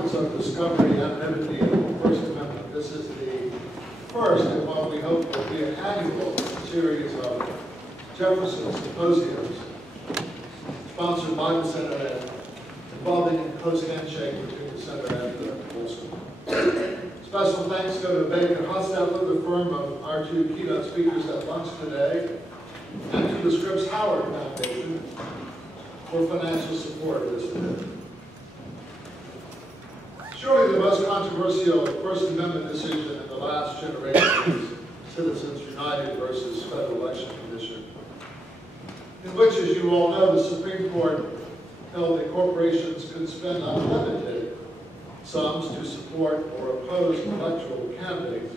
topics of discovery, anonymity, and the First Amendment. This is the first in what we hope will be an annual series of Jefferson Symposiums, sponsored by the Center and involving a close handshake between the Center and the whole school. Special thanks go to Baker Hostetler, the firm of our two keynote speakers at lunch today, and to the Scripps Howard Foundation for financial support of this event. Surely the most controversial First Amendment decision in the last generation is Citizens United versus Federal Election Commission, in which, as you all know, the Supreme Court held that corporations could spend unlimited sums to support or oppose electoral candidates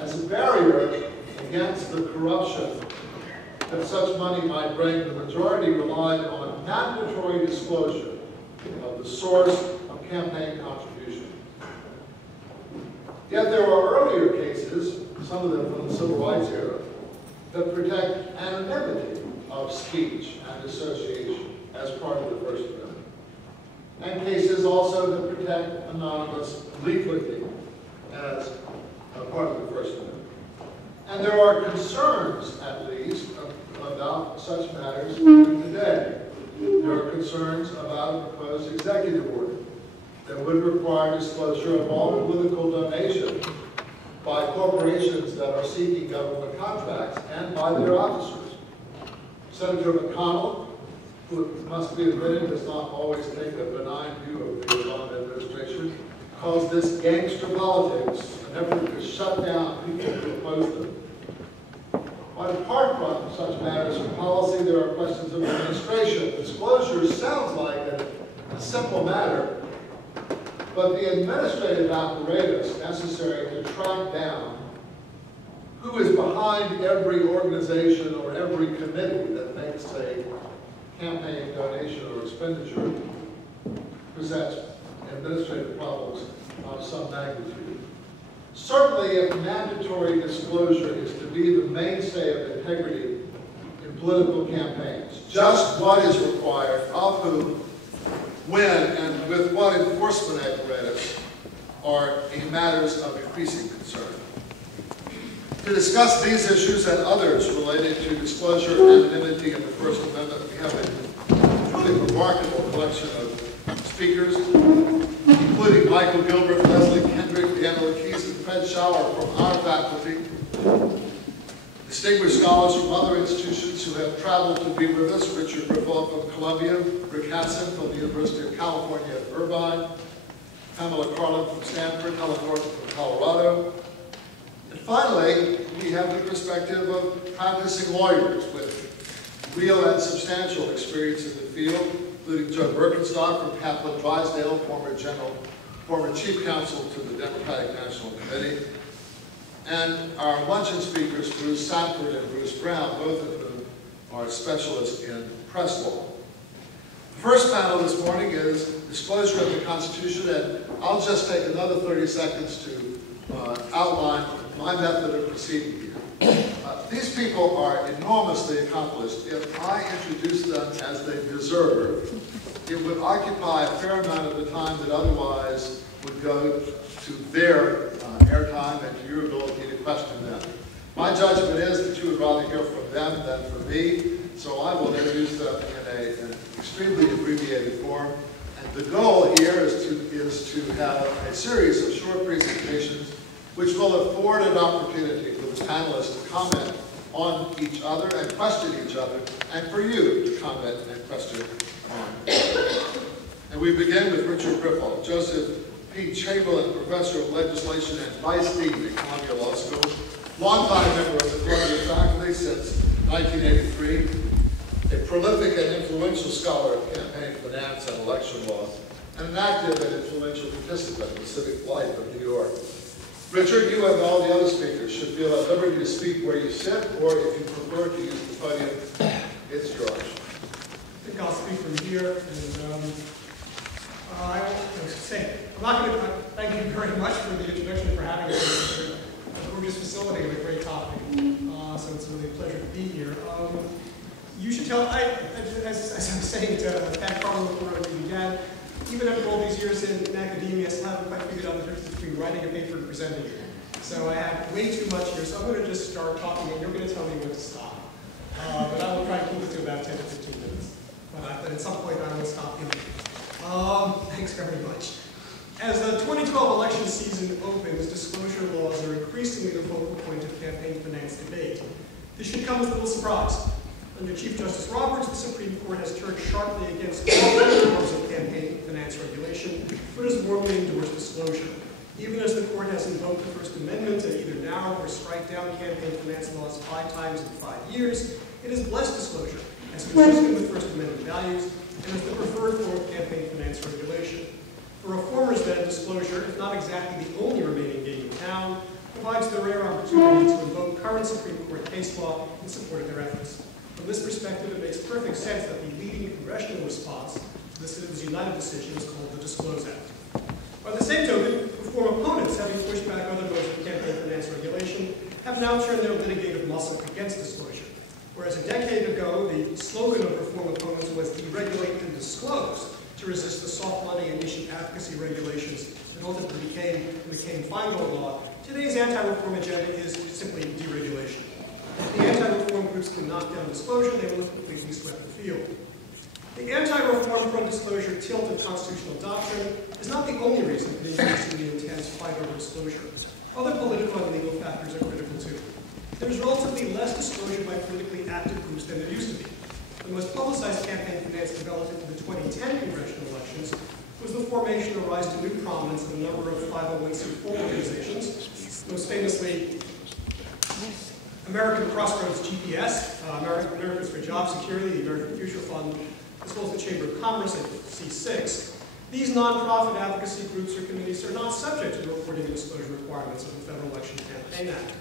as a barrier against the corruption that such money might bring. The majority relied on mandatory disclosure of the source of campaign contribution. Yet there are earlier cases, some of them from the Civil Rights era, that protect anonymity of speech and association as part of the First Amendment, and cases also that protect anonymous leafleting as a part of the First Amendment. And there are concerns, at least, about such matters today. There are concerns about a proposed executive order that would require disclosure of all political donations by corporations that are seeking government contracts and by their officers. Senator McConnell, who must be admitted does not always take a benign view of the Obama administration, calls this gangster politics, an effort to shut down people who oppose them. But apart from such matters of policy, there are questions of administration. Disclosure sounds like a simple matter, but the administrative apparatus necessary to track down who is behind every organization or every committee that makes a campaign donation or expenditure presents administrative problems of some magnitude. Certainly, if mandatory disclosure is to be the mainstay of integrity in political campaigns, just what is required, of whom, when, and with what enforcement apparatus are matters of increasing concern. To discuss these issues and others related to disclosure, anonymity, and the First Amendment, we have a truly remarkable collection of speakers, including Michael Gilbert, Leslie Kendrick, Deanna Lakees, and Fred Schauer from our faculty, distinguished scholars from other institutions who have traveled to be with us, Richard Griffith from Columbia, Rick Hassan from the University of California at Irvine, Pamela Carlin from Stanford, Helen Norton from Colorado. And finally, we have the perspective of practicing lawyers with real and substantial experience in the field, including Joe Birkenstock from Kaplan Drysdale, former chief counsel to the Democratic National Committee, and our luncheon speakers, Bruce Sanford and Bruce Brown, both of whom are specialists in press law. The first panel this morning is disclosure of the Constitution, and I'll just take another 30 seconds to outline my method of proceeding here. These people are enormously accomplished. If I introduced them as they deserve, it would occupy a fair amount of the time that otherwise would go to their airtime and to your ability to question them. My judgment is that you would rather hear from them than from me, so I will introduce them in an extremely abbreviated form. And the goal here is to have a series of short presentations which will afford an opportunity for the panelists to comment on each other and question each other, and for you to comment and question on. And we begin with Richard Griffith, Joseph P. Chamberlain, Professor of Legislation and Vice Dean at Columbia Law School, longtime member of the Columbia faculty since 1983, a prolific and influential scholar of campaign finance and election law, and an active and influential participant in the civic life of New York. Richard, you and all the other speakers should feel at liberty to speak where you sit, or if you prefer to use the podium, it's yours. I think I'll speak from here, and I will say, I'm not going to thank you very much for the introduction, for having us. It's a gorgeous facility and a great topic, so it's really a pleasure to be here. You should tell, as I was saying to Pat Carlin before we began, Even after all these years in academia, I still haven't quite figured out the difference between writing a paper and presenting it. So I have way too much here, so I'm going to just start talking, and you're going to tell me when to stop. But I will try to keep it to about 10 to 15 minutes. But at some point, I will stop you. Thanks very much. As the 2012 election season opens, disclosure laws are increasingly the focal point of campaign finance debate. This should come as little surprise. Under Chief Justice Roberts, the Supreme Court has turned sharply against all forms of campaign finance regulation, but has warmly endorsed disclosure. Even as the court has invoked the First Amendment to either narrow or strike down campaign finance laws 5 times in 5 years, it has blessed disclosure as consistent with First Amendment values and as the preferred form of campaign finance regulation. For reformers, then, disclosure, if not exactly the only remaining game in town, provides the rare opportunity to invoke current Supreme Court case law in support of their efforts. From this perspective, it makes perfect sense that the leading congressional response to the Citizens United decision is called the Disclose Act. By the same token, reform opponents, having pushed back other modes of campaign finance regulation, have now turned their litigative muscle against disclosure. Whereas a decade ago, the slogan of reform opponents was deregulate and disclose to resist the soft money and issue advocacy regulations that ultimately became Feingold law, today's anti-reform agenda is simply deregulation. If the anti-reform groups can knock down disclosure, they will have completely swept the field. The anti-reform pro-disclosure tilt of constitutional doctrine is not the only reason for the increasingly intense fight over disclosure. Other political and legal factors are critical too. There's relatively less disclosure by politically active groups than there used to be. The most publicized campaign finance development in the 2010 congressional elections was the formation or rise to new prominence of a number of 501c4 organizations, most famously American Crossroads GPS, Americans for Job Security, the American Future Fund, as well as the Chamber of Commerce at C6. These nonprofit advocacy groups or committees are not subject to the reporting and disclosure requirements of the Federal Election Campaign Act.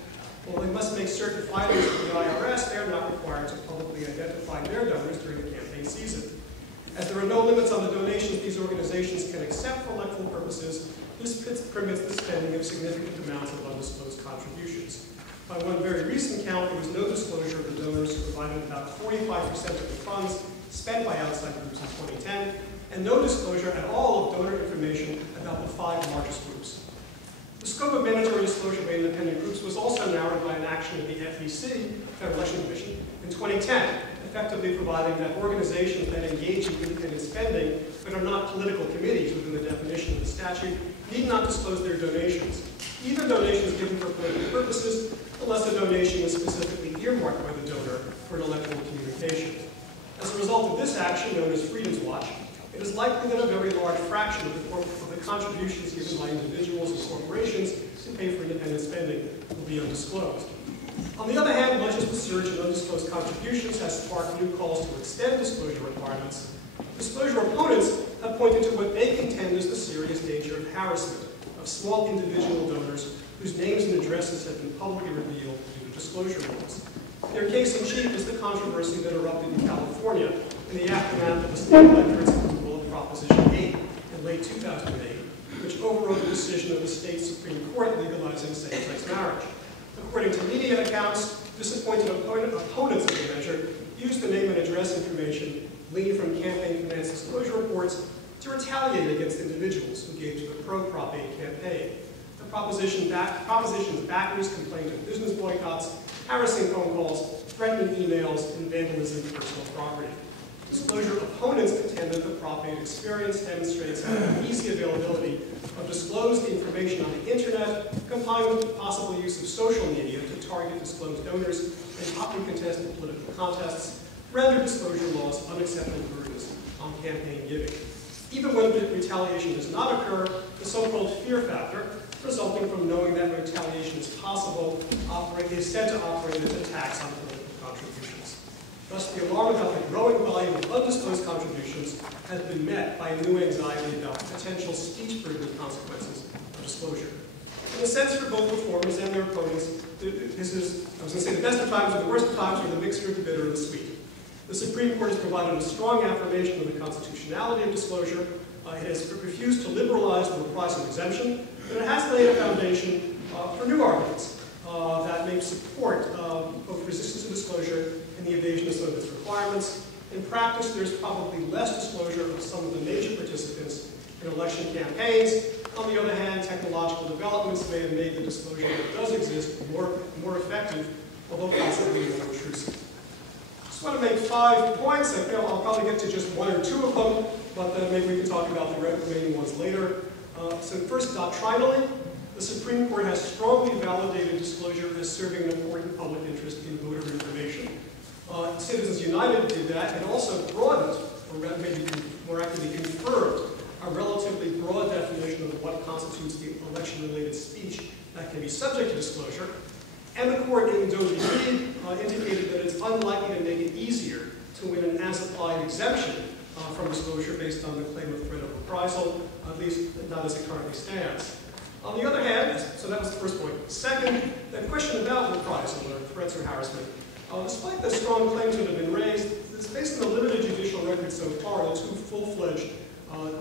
While they must make certain filings to the IRS, they are not required to publicly identify their donors during the campaign season. As there are no limits on the donations these organizations can accept for electoral purposes, this permits the spending of significant amounts of undisclosed contributions. By one very recent count, there was no disclosure of the donors who provided about 45% of the funds spent by outside groups in 2010, and no disclosure at all of donor information about the 5 largest groups. The scope of mandatory disclosure by independent groups was also narrowed by an action of the FEC, Federal Election Commission, in 2010, effectively providing that organizations that engage in independent spending but are not political committees within the definition of the statute need not disclose their donations, even donations given for political purposes, unless the donation is specifically earmarked by the donor for an electoral communication. As a result of this action, known as Freedom's Watch, it is likely that a very large fraction of the contributions given by individuals and corporations to pay for independent spending will be undisclosed. On the other hand, much as the surge in undisclosed contributions has sparked new calls to extend disclosure requirements, disclosure opponents have pointed to what they contend is the serious danger of harassment of small individual donors whose names and addresses have been publicly revealed due to disclosure laws. Their case in chief is the controversy that erupted in California in the aftermath of the state electorate's approval of Proposition 8 in late 2008, which overrode the decision of the state Supreme Court legalizing same-sex marriage. According to media accounts, disappointed opponents of the measure used the name and address information gleaned from campaign finance disclosure reports to retaliate against individuals who gave to the pro-Prop 8 campaign. The proposition's backers complained of business boycotts, harassing phone calls, threatening emails, and vandalism of personal property. Disclosure opponents contend that the Prop 8 experience demonstrates the easy availability of disclosed information on the internet, combined with the possible use of social media to target disclosed donors in hotly contested political contests, render disclosure laws unacceptable burdens on campaign giving. Even when retaliation does not occur, the so-called fear factor, resulting from knowing that retaliation is possible, is said to operate as a tax on political contributions. Thus, the alarm about the growing volume of undisclosed contributions has been met by a new anxiety about the potential speech-burden consequences of disclosure. In a sense, for both reformers and their opponents, this is, I was going to say, the best of times and the worst of times, or the mixture of the bitter and the sweet. The Supreme Court has provided a strong affirmation of the constitutionality of disclosure. It has refused to liberalize the reprisal exemption, but it has laid a foundation for new arguments that may support both resistance to disclosure and the evasion of some of its requirements. In practice, there's probably less disclosure of some of the major participants in election campaigns. On the other hand, technological developments may have made the disclosure that does exist more effective, although possibly more intrusive. I just want to make 5 points. I feel I'll probably get to just 1 or 2 of them, but then maybe we can talk about the remaining ones later. So first, doctrinally, the Supreme Court has strongly validated disclosure as serving an important public interest in voter information. Citizens United did that and also broadened, or maybe more accurately confirmed, a relatively broad definition of what constitutes the election-related speech that can be subject to disclosure. And the court in Doe v. Reed indicated that it's unlikely to make it easier to win an as-applied exemption from disclosure based on the claim of threat of reprisal, at least not as it currently stands. On the other hand, so that was the first point. Second, the question about reprisal or threats or harassment. Despite the strong claims that have been raised, it's based on the limited judicial record so far, the 2 full-fledged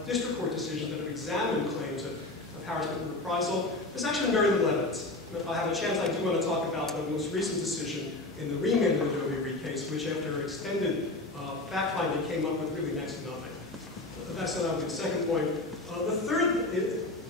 district court decisions that have examined claims of harassment and reprisal. There's actually very little evidence. If I have a chance, I do want to talk about the most recent decision in the remand of the Doe v. Reed case, which after extended fact-finding came up with really next to nothing. That's that would be the second point. The third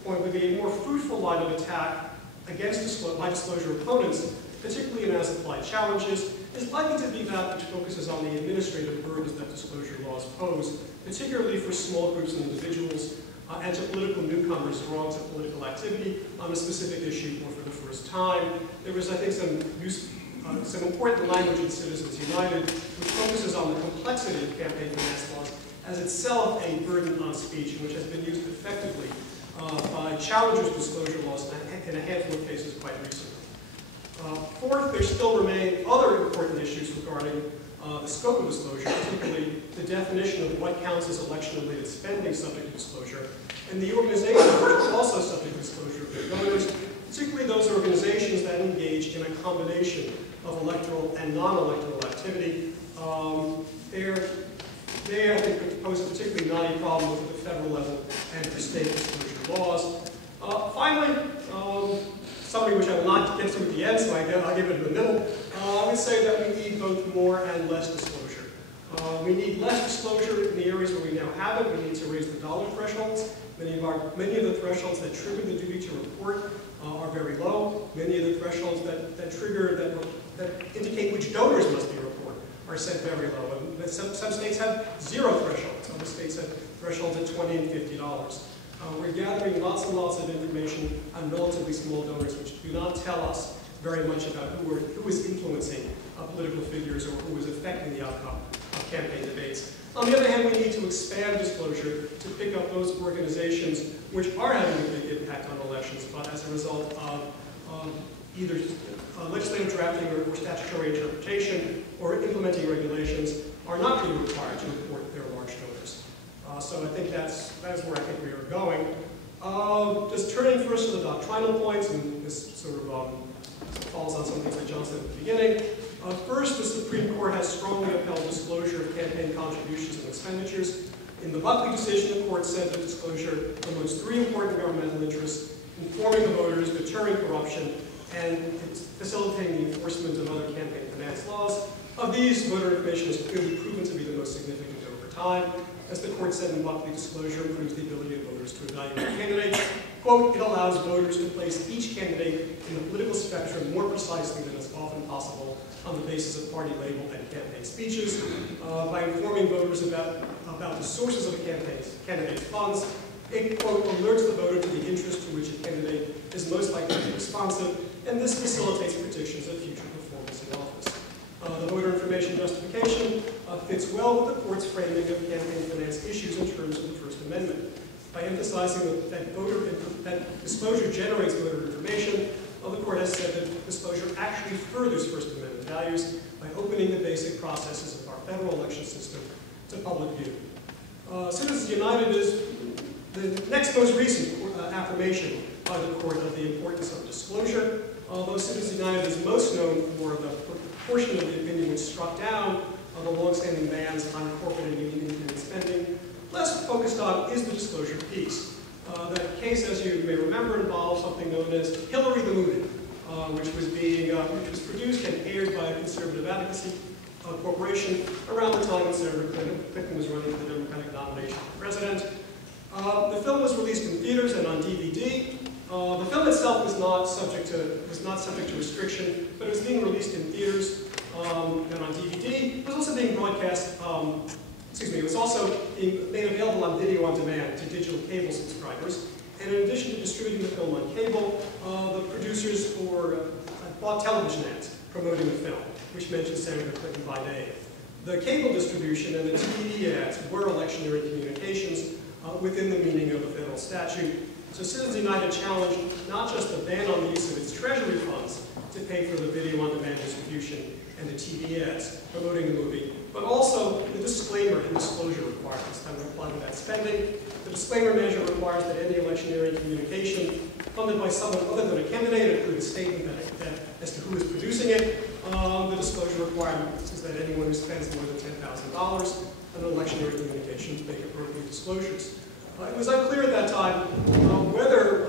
point would be a more fruitful line of attack against high disclosure opponents, particularly in as-applied challenges, is likely to be that which focuses on the administrative burdens that disclosure laws pose, particularly for small groups and individuals, and to political newcomers drawn to political activity on a specific issue or for the first time. There was, I think, some important language in Citizens United which focuses on the complexity of campaign finance laws as itself a burden on speech, and which has been used effectively by challengers of disclosure laws in a handful of cases quite recently. Fourth, there still remain other important issues regarding the scope of disclosure, particularly the definition of what counts as election-related spending subject to disclosure, and the organizations which are also subject to disclosure of their donors, particularly those organizations that engage in a combination of electoral and non-electoral activity. They, I think, pose a particularly knotty problem with the federal level and for state disclosure laws. Finally, something which I will not get to at the end, so I'll give it in the middle. I would say that we need both more and less disclosure. We need less disclosure in the areas where we now have it. We need to raise the dollar thresholds. Many of the thresholds that trigger the duty to report are very low. Many of the thresholds that indicate which donors must be reported are set very low. And some states have 0 thresholds. Other states have thresholds at $20 and $50. We're gathering lots and lots of information on relatively small donors, which do not tell us very much about who is influencing political figures or who is affecting the outcome of campaign debates. On the other hand, we need to expand disclosure to pick up those organizations which are having a big impact on elections, but as a result of either legislative drafting or statutory interpretation or implementing regulations are not being required to report their large donors. So I think that's where I think we are going. Just turning first to the doctrinal points, and this sort of falls on some things that John said at the beginning. First, the Supreme Court has strongly upheld disclosure of campaign contributions and expenditures. In the Buckley decision, the court said that disclosure promotes 3 important governmental interests: informing the voters, deterring corruption, and facilitating the enforcement of other campaign finance laws. Of these, voter information has clearly proven to be the most significant over time. As the court said in Buckley, disclosure improves the ability of voters to evaluate candidates. Quote, it allows voters to place each candidate in the political spectrum more precisely than is often possible on the basis of party label and campaign speeches. By informing voters about the sources of a candidate's funds, it, quote, alerts the voter to the interest to which a candidate is most likely to be responsive, and this facilitates predictions of future performance in office. The voter information justification fits well with the court's framing of campaign finance issues in terms of the First Amendment. By emphasizing that disclosure generates voter information, the court has said that disclosure actually furthers First Amendment values by opening the basic processes of our federal election system to public view. Citizens United is the next most recent affirmation by the court of the importance of disclosure. Although Citizens United is most known for the portion of the opinion which struck down the longstanding bans on corporate and union spending, less focused on is the disclosure piece. That case, as you may remember, involves something known as Hillary the Movie, which was produced and aired by a conservative advocacy Corporation around the time when Senator Clinton was running for the Democratic nomination for president. The film was released in theaters and on DVD. The film itself was not subject to restriction, but it was being released in theaters and on DVD. It was also being broadcast. It was also being made available on video on demand to digital cable subscribers. And in addition to distributing the film on cable, the producers bought television ads promoting the film, which mentioned Senator Clinton by name. The cable distribution and the TV ads were electioneering communications within the meaning of the federal statute. So Citizens United challenged not just the ban on the use of its treasury funds to pay for the video on demand distribution and the TV ads promoting the movie, but also the disclaimer and disclosure requirements that would apply to that spending. The disclaimer measure requires that any electioneering communication funded by someone other than a candidate include a statement as to who is producing it. The disclosure requirement is that anyone who spends more than $10,000 on electioneering communications make appropriate disclosures. It was unclear at that time whether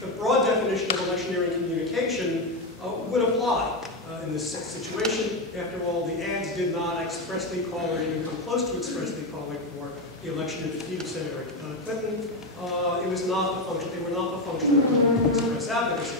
the broad definition of electioneering communication would apply in this situation. After all, the ads did not expressly call or even come close to expressly calling for the election of defeat of Senator Clinton. They were not the function of express advocacy.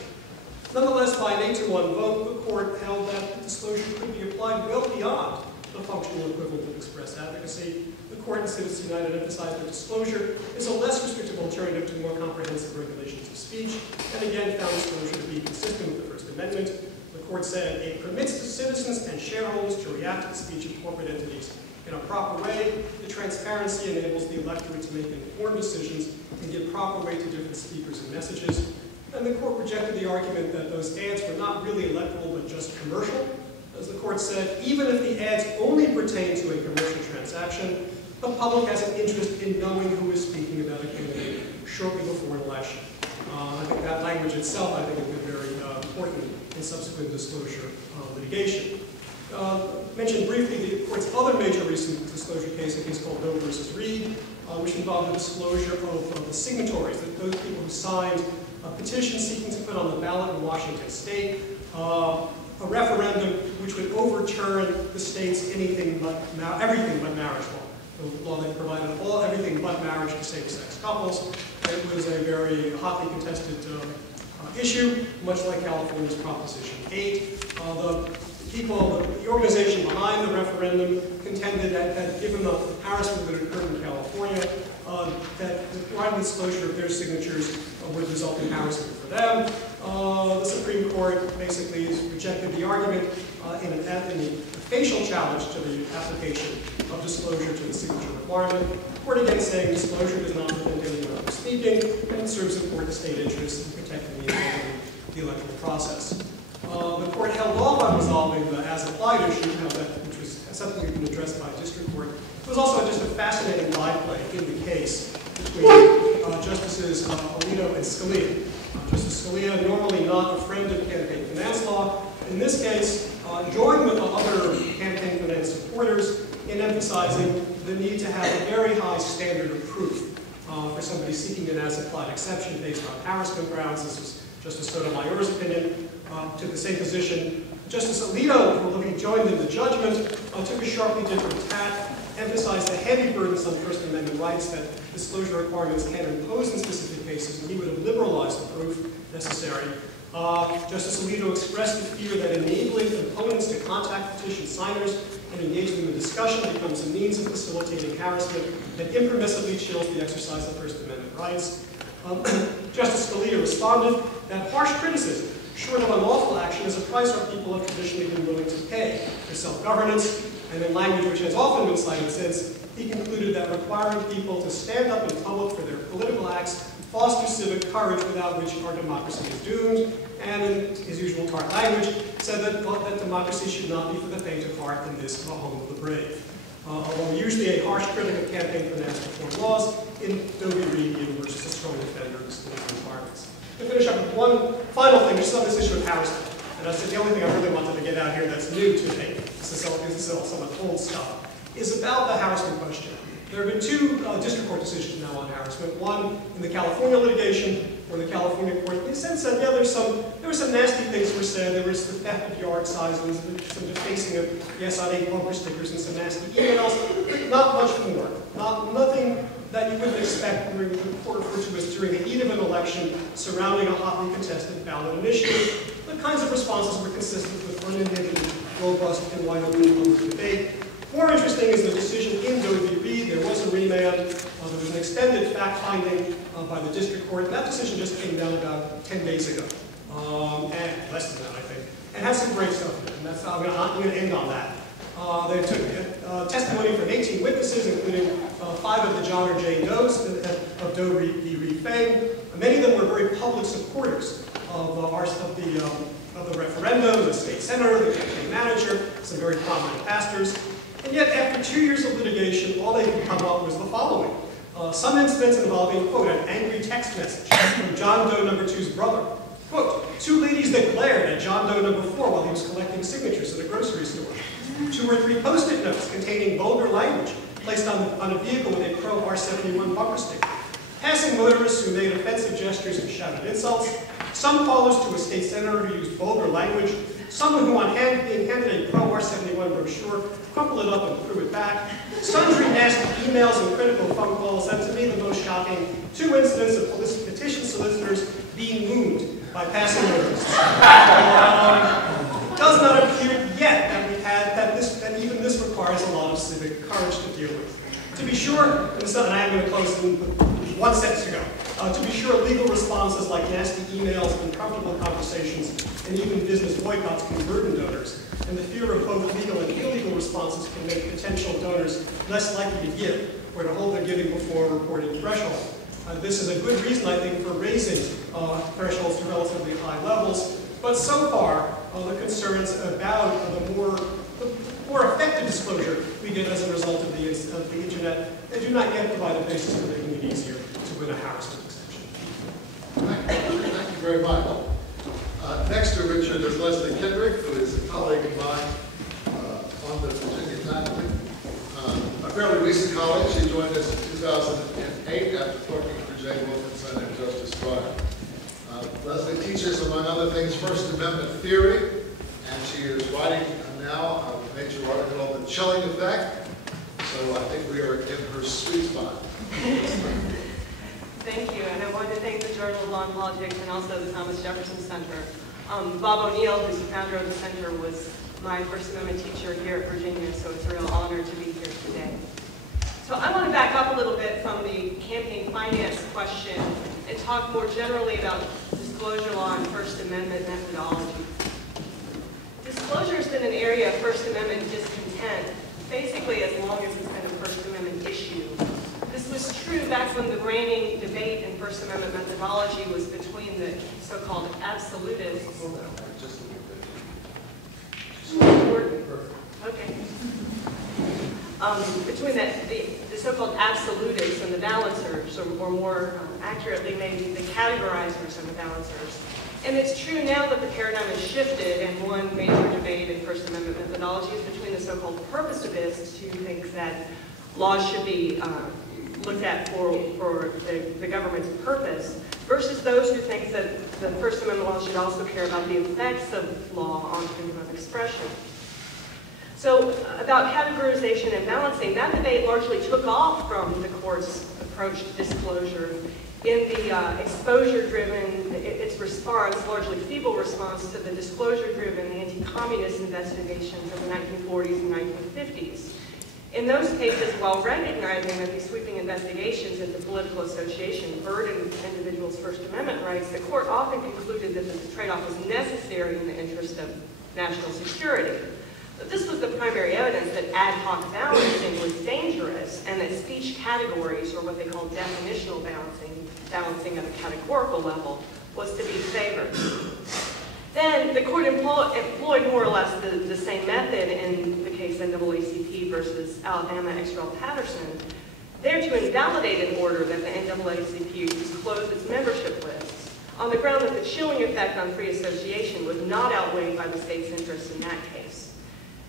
Nonetheless, by an 8-1 vote, the court held that the disclosure could be applied well beyond the functional equivalent of express advocacy. The court in Citizens United emphasized that disclosure is a less restrictive alternative to more comprehensive regulations of speech, and again found disclosure to be consistent with the First Amendment. The court said it permits the citizens and shareholders to react to the speech of corporate entities in a proper way. The transparency enables the electorate to make informed decisions and give proper weight to different speakers and messages. And the court rejected the argument that those ads were not really electoral but just commercial. As the court said, even if the ads only pertain to a commercial transaction, the public has an interest in knowing who is speaking about a candidate shortly before an election. I think that language itself, I think, has been very important in subsequent disclosure litigation. Mentioned briefly the court's other major recent disclosure case, a case called Doe versus Reed, which involved the disclosure of the signatories, those people who signed a petition seeking to put on the ballot in Washington State a referendum which would overturn the state's everything but marriage law. The law that provided everything but marriage to same-sex couples. It was a very hotly contested issue, much like California's Proposition 8. The organization behind the referendum contended that given the harassment that occurred in California, that the wide disclosure of their signatures would result in harassment for them. The Supreme Court basically rejected the argument in the facial challenge to the application of disclosure to the signature requirement. The court again saying disclosure does not prevent anyone from speaking, and it serves important state interests in protecting the integrity of the electoral process. The court held off on resolving the as-applied issue, which was something that had been addressed by a district court. It was also just a fascinating byplay in the case between Justices Alito and Scalia. Justice Scalia, normally not a friend of campaign finance law, in this case joined with the other campaign finance supporters in emphasizing the need to have a very high standard of proof for somebody seeking an as-applied exception based on harassment grounds. This was Justice Sotomayor's opinion. Took the same position. Justice Alito, although he joined in the judgment, took a sharply different tack, emphasized the heavy burdens on First Amendment rights that disclosure requirements can impose in specific cases, and he would have liberalized the proof necessary. Justice Alito expressed the fear that enabling opponents to contact petition signers and engage them in discussion becomes a means of facilitating harassment that impermissibly chills the exercise of First Amendment rights. Justice Scalia responded that harsh criticism, short of unlawful action, is a price our people have traditionally been willing to pay for self-governance, and in language which has often been cited since, he concluded that requiring people to stand up in public for their political acts fosters civic courage without which our democracy is doomed, and in his usual tart language, said that democracy should not be for the faint of heart in this the home of the brave. Although usually a harsh critic of campaign finance reform laws, in Doe v. Reed, he emerges a strong defender of disclosure requirements. To finish up with one final thing, just on this issue of harassment. And I said the only thing I really wanted to get out here that's new to me, this is all somewhat old stuff, is about the harassment question. There have been two district court decisions now on harassment. One in the California litigation, or the California court, in the sense that, yeah, there were some nasty things were said. There was the theft of yard signs, some defacing of yes on 8 bumper stickers, and some nasty emails, but not much more. Nothing that you wouldn't expect during the court referred to as during the heat of an election surrounding a hotly contested ballot initiative. The kinds of responses were consistent with uninhibited, robust, and wide-open public debate. More interesting is the decision in Doe v. Reed. There was a remand. There was an extended fact-finding by the district court. And that decision just came down about 10 days ago, and less than that, I think. And has some great stuff in it. And that's I'm going to end on that. They took testimony from 18 witnesses, including 5 of the John or Jane Does of Doe v. Reed fame. Many of them were very public supporters of the referendum, the state senator, the campaign manager, some very prominent pastors. And yet, after 2 years of litigation, all they could come up was the following. Some incidents involving, quote, an angry text message from John Doe No. 2's brother. Quote, 2 ladies that glared at John Doe No. 4 while he was collecting signatures at a grocery store. 2 or 3 post-it notes containing vulgar language placed on a vehicle with a Pro R71 bumper sticker. Passing motorists who made offensive gestures and shouted insults. Some callers to a state senator who used vulgar language. Someone who, being handed a Pro R71 brochure, crumpled it up and threw it back. Sundry nasty emails and critical phone calls, and to me the most shocking, 2 incidents of petition solicitors being wounded by passing motorists. Does not appear yet that even this requires a lot of civic courage to deal with. To be sure, and I am going to close in 1 sentence to go. To be sure, legal responses like nasty emails, uncomfortable conversations, and even business boycotts can burden donors, and the fear of both legal and illegal responses can make potential donors less likely to give or to hold their giving before a reporting threshold. This is a good reason, I think, for raising thresholds to relatively high levels, but so far, the concerns about the more effective disclosure we get as a result of the internet, they do not yet provide a basis for making it easier to win a harassment exception. Thank you very much. Next to Richard is Leslie Kendrick, who is a colleague of mine on the Virginia faculty. A fairly recent colleague. She joined us in 2008 after clerking for Jay Wilkinson and Justice Breyer. Leslie teaches, among other things, First Amendment theory, and she is writing now a major article on the chilling effect. So I think we are in her sweet spot. Thank you, and I wanted to thank the Journal of Law and Politics and also the Thomas Jefferson Center. Bob O'Neill, who's the founder of the center, was my First Amendment teacher here at Virginia, so it's a real honor to be here today. So I want to back up a little bit from the campaign finance question and talk more generally about disclosure law and First Amendment methodology. Disclosure has been an area of First Amendment discontent, basically as long as it's been a First Amendment issue. This was true back when the reigning debate in First Amendment methodology was between the so-called absolutists. Okay. Between the so-called absolutists and the balancers, or more accurately maybe the categorizers and the balancers. And it's true now that the paradigm has shifted, and one major debate in First Amendment methodology is between the so-called purposivists who think that laws should be looked at for the government's purpose, versus those who think that the First Amendment law should also care about the effects of law on freedom of expression. So about categorization and balancing, that debate largely took off from the court's approach to disclosure in the exposure-driven, its response, largely feeble response to the disclosure-driven anti-communist investigations of the 1940s and 1950s. In those cases, while recognizing that these sweeping investigations into political association burdened individuals' First Amendment rights, the court often concluded that the trade-off was necessary in the interest of national security. But this was the primary evidence that ad hoc balancing was dangerous, and that speech categories, or what they call definitional balancing at a categorical level, was to be favored. Then the court employed more or less the same method in the case NAACP versus Alabama X. Rel. Patterson, there to invalidate an order that the NAACP disclosed its membership lists on the ground that the chilling effect on free association was not outweighed by the state's interests in that case.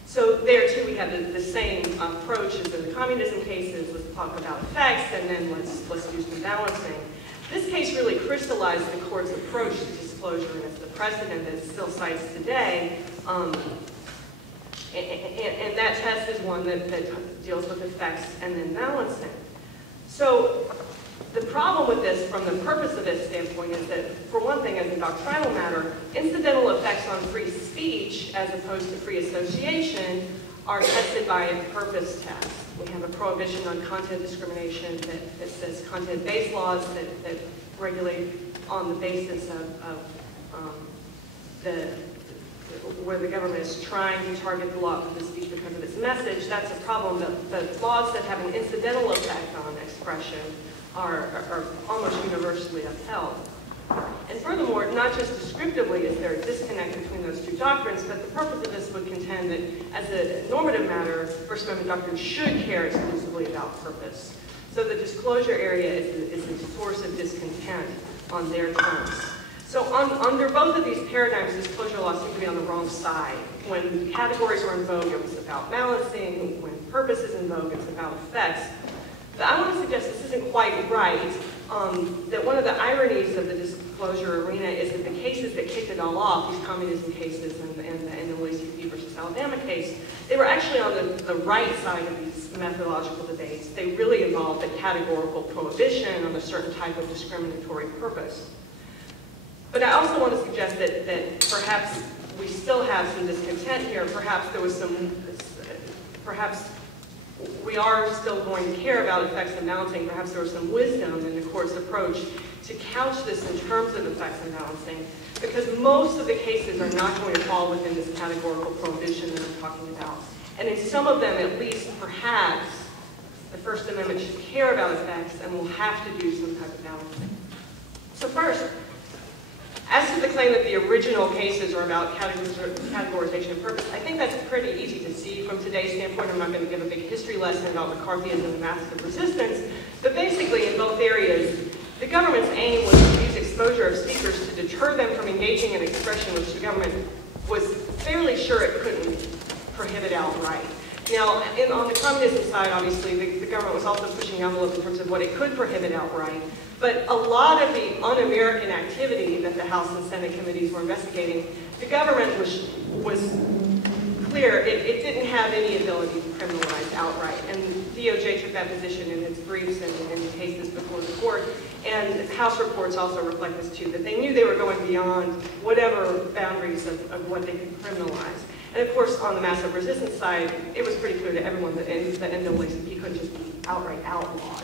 So there too we had the same approach as in the communism cases. Let's talk about effects, and then let's do some balancing. This case really crystallized the court's approach to disclosure, and it's the precedent that it still cites today. And that test is one that deals with effects and then balancing. So the problem with this, from the purpose of this standpoint, is that, for one thing, as a doctrinal matter, incidental effects on free speech, as opposed to free association, are tested by a purpose test. We have a prohibition on content discrimination that says content-based laws that regulate on the basis of where the government is trying to target the law for the speech because of its message. That's a problem. The laws that have an incidental effect on expression are almost universally upheld. And furthermore, not just descriptively is there a disconnect between those two doctrines, but the purpose of this would contend that, as a normative matter, First Amendment doctrine should care exclusively about purpose. So the disclosure area is a source of discontent on their terms. So under both of these paradigms, disclosure laws seem to be on the wrong side. When categories are in vogue, it was about balancing. When purpose is in vogue, it's about effects. But I want to suggest this isn't quite right. That one of the ironies of the disclosure arena is that the cases that kicked it all off, these communism cases and the NAACP versus Alabama case, they were actually on the right side of these methodological debates. They really involved a categorical prohibition on a certain type of discriminatory purpose. But I also want to suggest that perhaps we still have some discontent here. Perhaps we are still going to care about effects and balancing. Perhaps there was some wisdom in the court's approach to couch this in terms of effects and balancing, because most of the cases are not going to fall within this categorical prohibition that I'm talking about. And in some of them, at least, perhaps, the First Amendment should care about effects and will have to do some type of balancing. So first, as to the claim that the original cases are about categorization of purpose, I think that's pretty easy to see from today's standpoint. I'm not going to give a big history lesson about McCarthyism and massive resistance, but basically in both areas, the government's aim was to use exposure of speakers to deter them from engaging in expression which the government was fairly sure it couldn't prohibit outright. Now, on the communism side, obviously, the government was also pushing the envelope in terms of what it could prohibit outright. But a lot of the un-American activity that the House and Senate committees were investigating, the government was clear it didn't have any ability to criminalize outright. And DOJ took that position in its briefs and in the cases before the court. And House reports also reflect this too, that they knew they were going beyond whatever boundaries of what they could criminalize. And of course, on the massive resistance side, it was pretty clear to everyone that NAACP couldn't just be outright outlawed.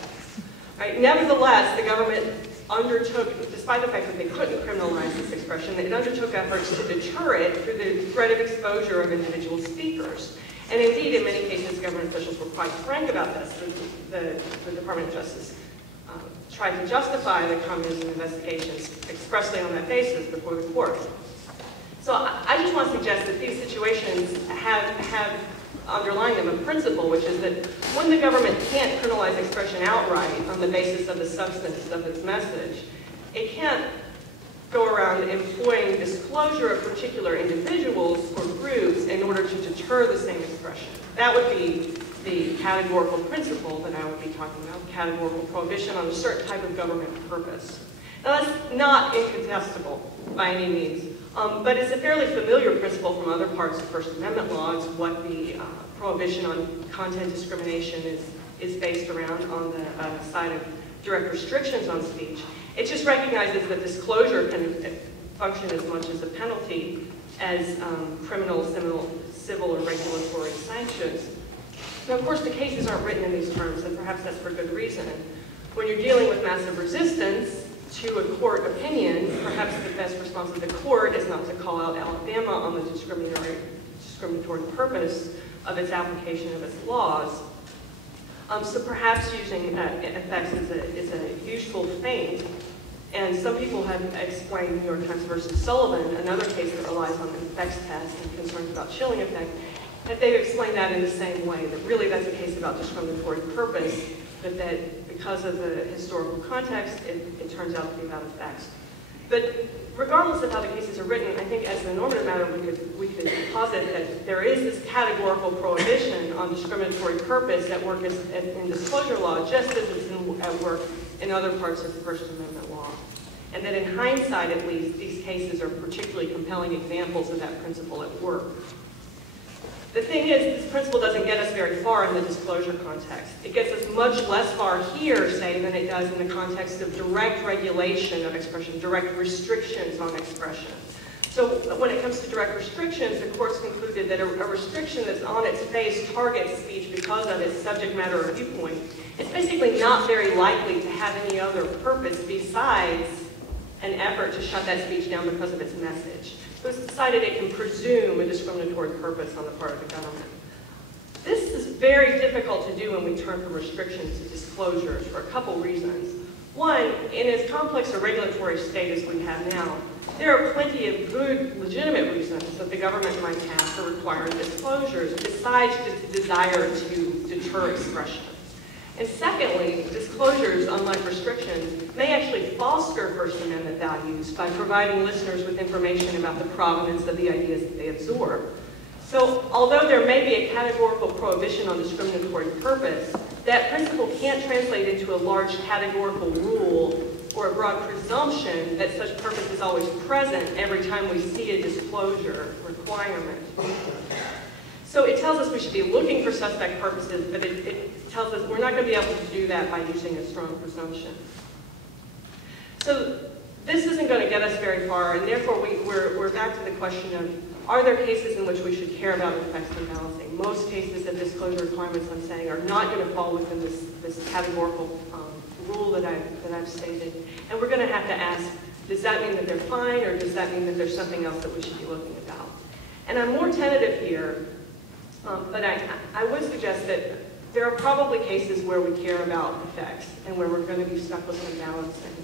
Right? Nevertheless, the government undertook, despite the fact that they couldn't criminalize this expression, it undertook efforts to deter it through the threat of exposure of individual speakers. And indeed, in many cases, government officials were quite frank about this. The Department of Justice tried to justify the communism investigations expressly on that basis before the court. So I just want to suggest that these situations have underlying them a principle, which is that when the government can't criminalize expression outright on the basis of the substance of its message, it can't go around employing disclosure of particular individuals or groups in order to deter the same expression. That would be the categorical principle that I would be talking about, categorical prohibition on a certain type of government purpose. Now that's not incontestable by any means, but it's a fairly familiar principle from other parts of First Amendment law. It's what the prohibition on content discrimination is based around on the side of direct restrictions on speech. It just recognizes that disclosure can function as much as a penalty as criminal, civil, or regulatory sanctions. Now, of course, the cases aren't written in these terms, and perhaps that's for good reason. When you're dealing with massive resistance to a court opinion, perhaps the best response of the court is not to call out Alabama on the discriminatory purpose of its application of its laws. So perhaps using effects is a useful feint. And some people have explained New York Times versus Sullivan, another case that relies on the effects test and concerns about chilling effect, that they've explained that in the same way, that really that's a case about discriminatory purpose, but that because of the historical context, it turns out to be about effects. But regardless of how the cases are written, I think as an normative matter, we could posit that there is this categorical prohibition on discriminatory purpose at work in disclosure law, just as it's at work in other parts of the First Amendment law. And that in hindsight, at least, these cases are particularly compelling examples of that principle at work. The thing is, this principle doesn't get us very far in the disclosure context. It gets us much less far here, say, than it does in the context of direct regulation of expression, direct restrictions on expression. So when it comes to direct restrictions, the courts concluded that a restriction that's on its face targets speech because of its subject matter or viewpoint. It's basically not very likely to have any other purpose besides an effort to shut that speech down because of its message. So it's decided it can presume a discriminatory purpose on the part of the government. This is very difficult to do when we turn from restrictions to disclosures for a couple reasons. One, in as complex a regulatory state as we have now, there are plenty of good, legitimate reasons that the government might have for requiring disclosures besides just the desire to deter expression. And secondly, disclosures, unlike restrictions, may actually foster First Amendment values by providing listeners with information about the provenance of the ideas that they absorb. So, although there may be a categorical prohibition on discriminatory purpose, that principle can't translate into a large categorical rule or a broad presumption that such purpose is always present every time we see a disclosure requirement. So it tells us we should be looking for suspect purposes, but it tells us we're not going to be able to do that by using a strong presumption. So this isn't going to get us very far, and therefore we're back to the question of, are there cases in which we should care about effects and balancing? Most cases of disclosure requirements, I'm saying, are not going to fall within this categorical rule that I've stated. And we're going to have to ask, does that mean that they're fine, or does that mean that there's something else that we should be looking about? And I'm more tentative here, but I would suggest that there are probably cases where we care about effects and where we're going to be stuck with some balancing.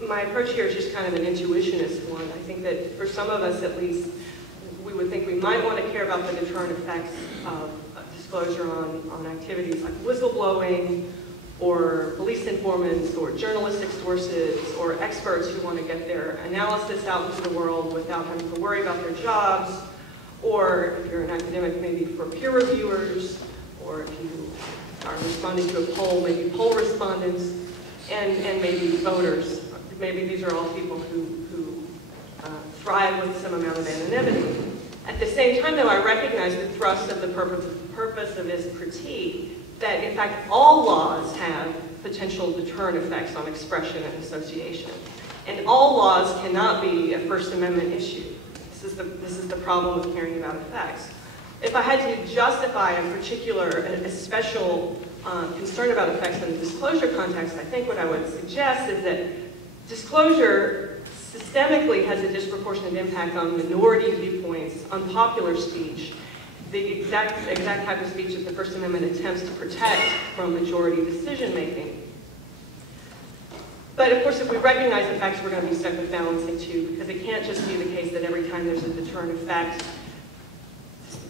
My approach here is just kind of an intuitionist one. I think that for some of us, at least, we would think we might want to care about the deterrent effects of disclosure on activities like whistleblowing, or police informants, or journalistic sources, or experts who want to get their analysis out into the world without having to worry about their jobs, or if you're an academic, maybe for peer reviewers, or if you are responding to a poll, maybe poll respondents, and maybe voters. Maybe these are all people who thrive with some amount of anonymity. At the same time, though, I recognize the thrust of the purpose of this critique, that in fact all laws have potential deterrent effects on expression and association. And all laws cannot be a First Amendment issue. This is the problem with caring about effects. If I had to justify a special concern about effects in the disclosure context, I think what I would suggest is that disclosure systemically has a disproportionate impact on minority viewpoints, unpopular speech, the exact type of speech that the First Amendment attempts to protect from majority decision making. But of course, if we recognize effects, we're going to be stuck with balancing too, because it can't just be the case that every time there's a deterrent effect,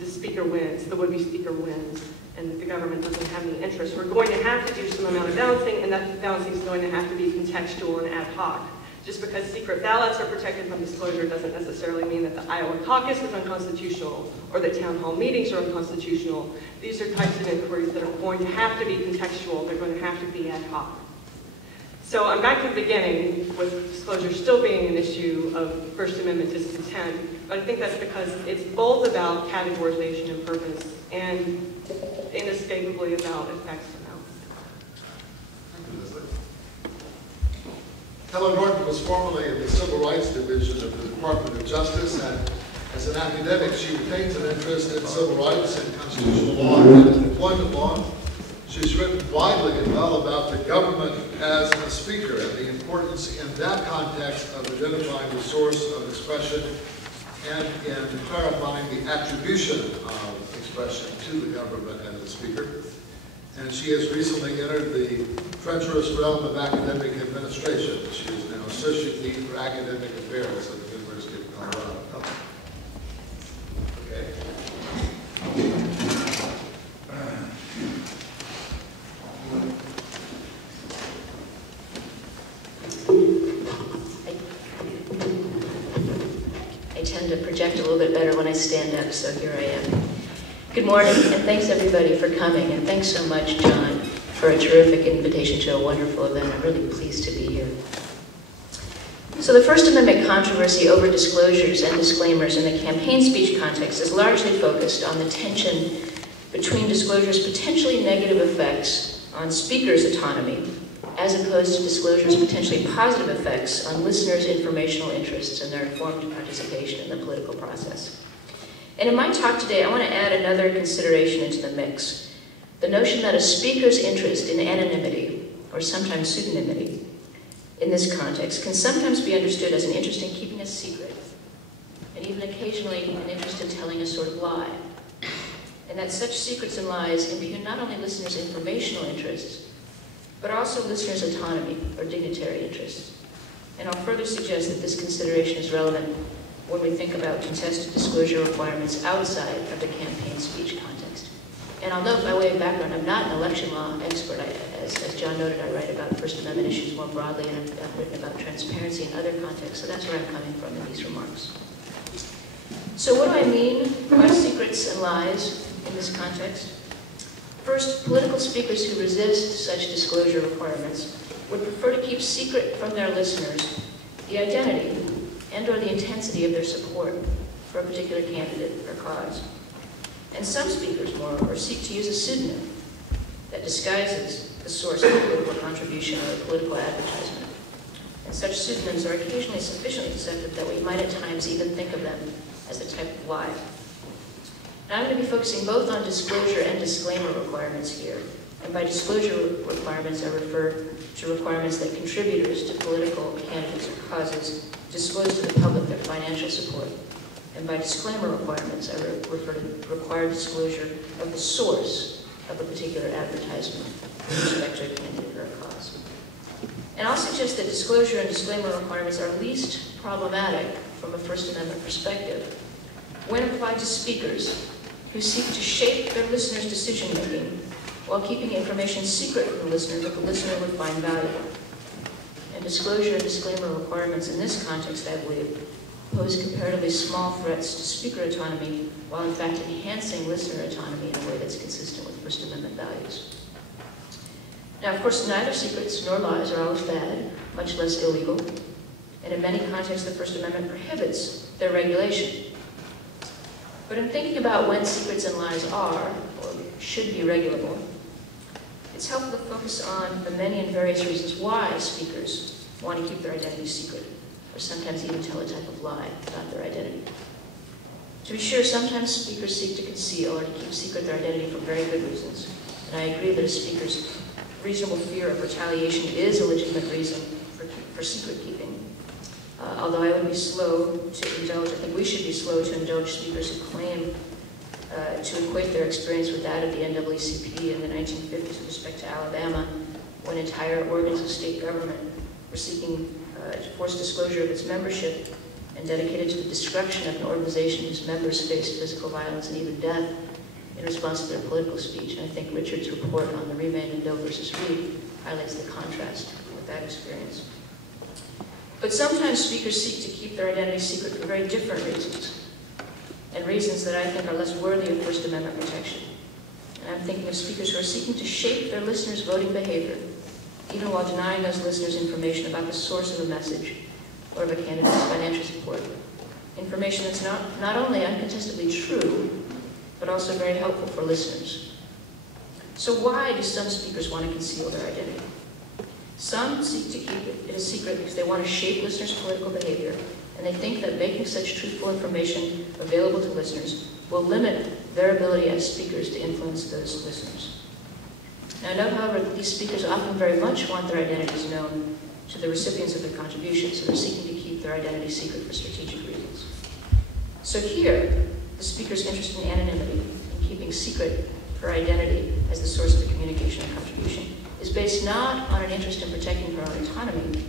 the speaker wins, the would-be speaker wins, and that the government doesn't have any interest. We're going to have to do some amount of balancing, and that balancing is going to have to be contextual and ad hoc. Just because secret ballots are protected from disclosure doesn't necessarily mean that the Iowa caucus is unconstitutional or that town hall meetings are unconstitutional. These are types of inquiries that are going to have to be contextual. They're going to have to be ad hoc. So I'm back to the beginning with disclosure still being an issue of First Amendment discontent, but I think that's because it's both about categorization and purpose and inescapably about effects and balance. Helen Norton was formerly in the Civil Rights Division of the Department of Justice, and as an academic, she retains an interest in civil rights and constitutional law and employment law. She's written widely and well about the government as a speaker and the importance in that context of identifying the source of expression and in clarifying the attribution of expression to the government as a speaker. And she has recently entered the treacherous realm of academic administration. She is now Associate Dean for Academic Affairs at the University of Colorado. Okay. tend to project a little bit better when I stand up, so here I am. Good morning, and thanks everybody for coming, and thanks so much, John, for a terrific invitation to a wonderful event. I'm really pleased to be here. So the First Amendment controversy over disclosures and disclaimers in the campaign speech context is largely focused on the tension between disclosures' potentially negative effects on speakers' autonomy, as opposed to disclosures' potentially positive effects on listeners' informational interests and their informed participation in the political process. And in my talk today, I want to add another consideration into the mix: the notion that a speaker's interest in anonymity, or sometimes pseudonymity, in this context can sometimes be understood as an interest in keeping a secret, and even occasionally an interest in telling a sort of lie. And that such secrets and lies impugn not only listeners' informational interests, but also listeners' autonomy or dignitary interests. And I'll further suggest that this consideration is relevant when we think about contested disclosure requirements outside of the campaign speech context. And I'll note, by way of background, I'm not an election law expert. As John noted, I write about First Amendment issues more broadly, and I've written about transparency in other contexts, so that's where I'm coming from in these remarks. So what do I mean by secrets and lies in this context? First, political speakers who resist such disclosure requirements would prefer to keep secret from their listeners the identity and or the intensity of their support for a particular candidate or cause. And some speakers, moreover, seek to use a pseudonym that disguises the source of a political contribution or a political advertisement. And such pseudonyms are occasionally sufficiently deceptive that we might at times even think of them as a type of lie. Now, I'm going to be focusing both on disclosure and disclaimer requirements here. And by disclosure requirements, I refer to requirements that contributors to political candidates or causes disclose to the public their financial support. And by disclaimer requirements, I refer to required disclosure of the source of a particular advertisement with respect to a candidate or a cause. And I'll suggest that disclosure and disclaimer requirements are least problematic from a First Amendment perspective when applied to speakers who seek to shape their listeners' decision-making while keeping information secret from the listener that the listener would find valuable. And disclosure and disclaimer requirements in this context, I believe, pose comparatively small threats to speaker autonomy while in fact enhancing listener autonomy in a way that's consistent with First Amendment values. Now, of course, neither secrets nor lies are always bad, much less illegal. And in many contexts, the First Amendment prohibits their regulation. But in thinking about when secrets and lies are, or should be, regulable, it's helpful to focus on the many and various reasons why speakers want to keep their identity secret, or sometimes even tell a type of lie about their identity. To be sure, sometimes speakers seek to conceal or to keep secret their identity for very good reasons. And I agree that a speaker's reasonable fear of retaliation is a legitimate reason for secret keeping. Although I would be slow to indulge, I think we should be slow to indulge speakers who claim to equate their experience with that of the NAACP in the 1950s with respect to Alabama, when entire organs of state government were seeking forced disclosure of its membership and dedicated to the destruction of an organization whose members faced physical violence and even death in response to their political speech. And I think Richard's report on the remand in Doe versus Reed highlights the contrast with that experience. But sometimes speakers seek to keep their identity secret for very different reasons, and reasons that I think are less worthy of First Amendment protection. And I'm thinking of speakers who are seeking to shape their listeners' voting behavior, even while denying those listeners information about the source of a message or of a candidate's financial support. Information that's not only uncontestably true, but also very helpful for listeners. So why do some speakers want to conceal their identity? Some seek to keep it a secret because they want to shape listeners' political behavior, and they think that making such truthful information available to listeners will limit their ability as speakers to influence those listeners. Now, I know, however, that these speakers often very much want their identities known to the recipients of their contributions, so they're seeking to keep their identity secret for strategic reasons. So here, the speaker's interest in anonymity, in keeping secret her identity as the source of the communication and contribution, is based not on an interest in protecting her own autonomy.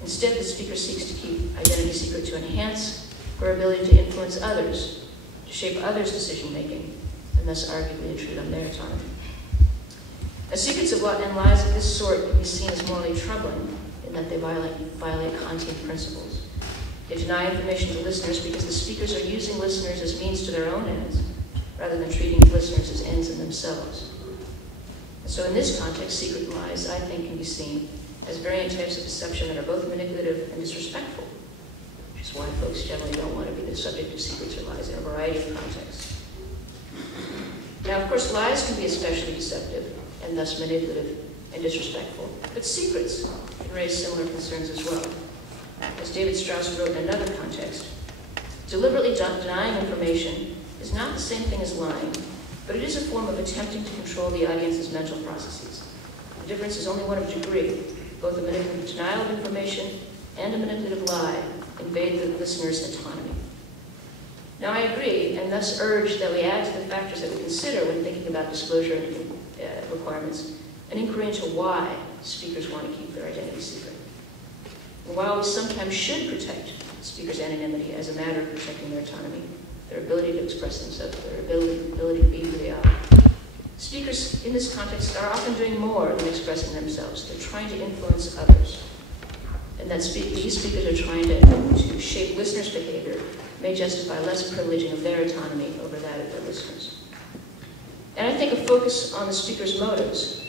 Instead, the speaker seeks to keep identity secret to enhance her ability to influence others, to shape others' decision-making, and thus arguably intrude on their autonomy. Now, secrets and lies of this sort can be seen as morally troubling in that they violate Kantian principles. They deny information to listeners because the speakers are using listeners as means to their own ends, rather than treating listeners as ends in themselves. So in this context, secret lies, I think, can be seen as variant types of deception that are both manipulative and disrespectful, which is why folks generally don't want to be the subject of secrets or lies in a variety of contexts. Now, of course, lies can be especially deceptive and thus manipulative and disrespectful, but secrets can raise similar concerns as well. As David Strauss wrote in another context, deliberately denying information is not the same thing as lying, but it is a form of attempting to control the audience's mental processes. The difference is only one of degree. Both a manipulative denial of information and a manipulative lie invade the listener's autonomy. Now, I agree, and thus urge that we add to the factors that we consider when thinking about disclosure requirements an inquiry into why speakers want to keep their identity secret. And while we sometimes should protect speakers' anonymity as a matter of protecting their autonomy, their ability to express themselves, their ability to be who they are, speakers in this context are often doing more than expressing themselves. They're trying to influence others. And that these speakers are trying to shape listeners' behavior may justify less privileging of their autonomy over that of their listeners. And I think a focus on the speaker's motives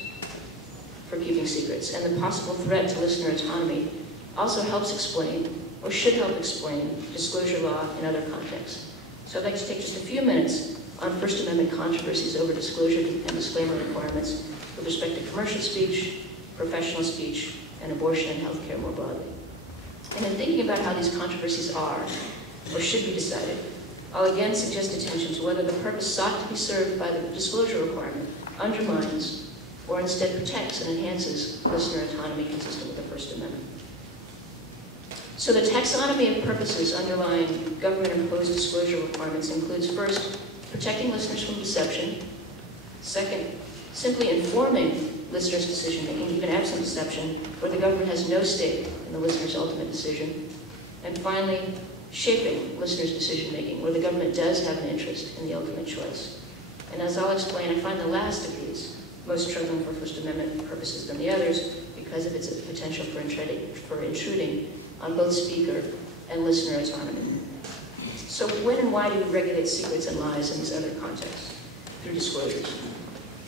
for keeping secrets and the possible threat to listener autonomy also helps explain, or should help explain, disclosure law in other contexts. So I'd like to take just a few minutes on First Amendment controversies over disclosure and disclaimer requirements with respect to commercial speech, professional speech, and abortion and healthcare more broadly. And in thinking about how these controversies are, or should be decided, I'll again suggest attention to whether the purpose sought to be served by the disclosure requirement undermines or instead protects and enhances listener autonomy consistent with the First Amendment. So the taxonomy of purposes underlying government-imposed disclosure requirements includes, first, protecting listeners from deception; second, simply informing listeners' decision-making, even absent deception, where the government has no stake in the listener's ultimate decision; and finally, shaping listeners' decision-making, where the government does have an interest in the ultimate choice. And as I'll explain, I find the last of these most troubling for First Amendment purposes than the others because of its potential for intruding on both speaker and listener autonomy. So when and why do we regulate secrets and lies in these other contexts? Through disclosures.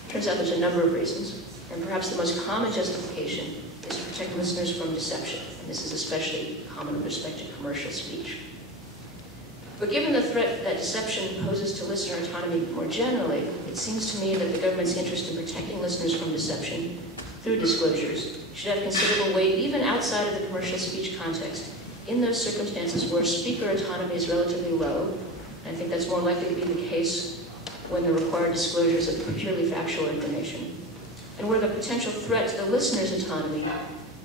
Turns out there's a number of reasons, and perhaps the most common justification is to protect listeners from deception, and this is especially common with respect to commercial speech. But given the threat that deception poses to listener autonomy more generally, it seems to me that the government's interest in protecting listeners from deception through disclosures should have considerable weight even outside of the commercial speech context in those circumstances where speaker autonomy is relatively low. And I think that's more likely to be the case when the required disclosures of purely factual information, and where the potential threat to the listener's autonomy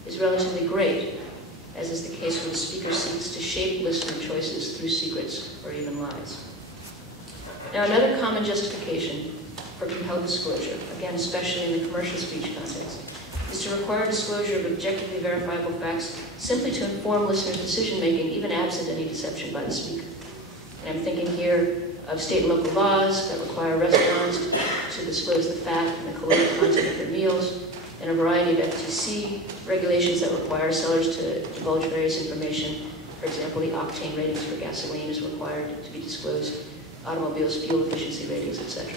is relatively great, as is the case where the speaker seeks to shape listener choices through secrets or even lies. Now, another common justification for compelled disclosure, again, especially in the commercial speech context, is to require disclosure of objectively verifiable facts simply to inform listeners' decision-making, even absent any deception by the speaker. And I'm thinking here of state and local laws that require restaurants to disclose the fat and the caloric content of their meals, and a variety of FTC regulations that require sellers to divulge various information. For example, the octane ratings for gasoline is required to be disclosed, automobiles' fuel efficiency ratings, etc.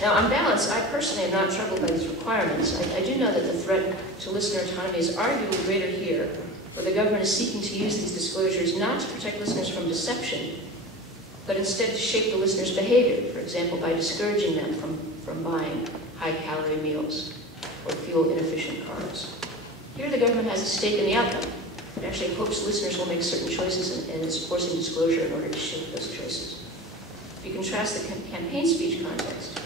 Now, on balance, I personally am not troubled by these requirements. I do know that the threat to listener autonomy is arguably greater here, where the government is seeking to use these disclosures not to protect listeners from deception, but instead to shape the listener's behavior, for example, by discouraging them from buying high-calorie meals or fuel-inefficient cars. Here, the government has a stake in the outcome. It actually hopes listeners will make certain choices and is forcing disclosure in order to shape those choices. If you contrast the campaign speech context,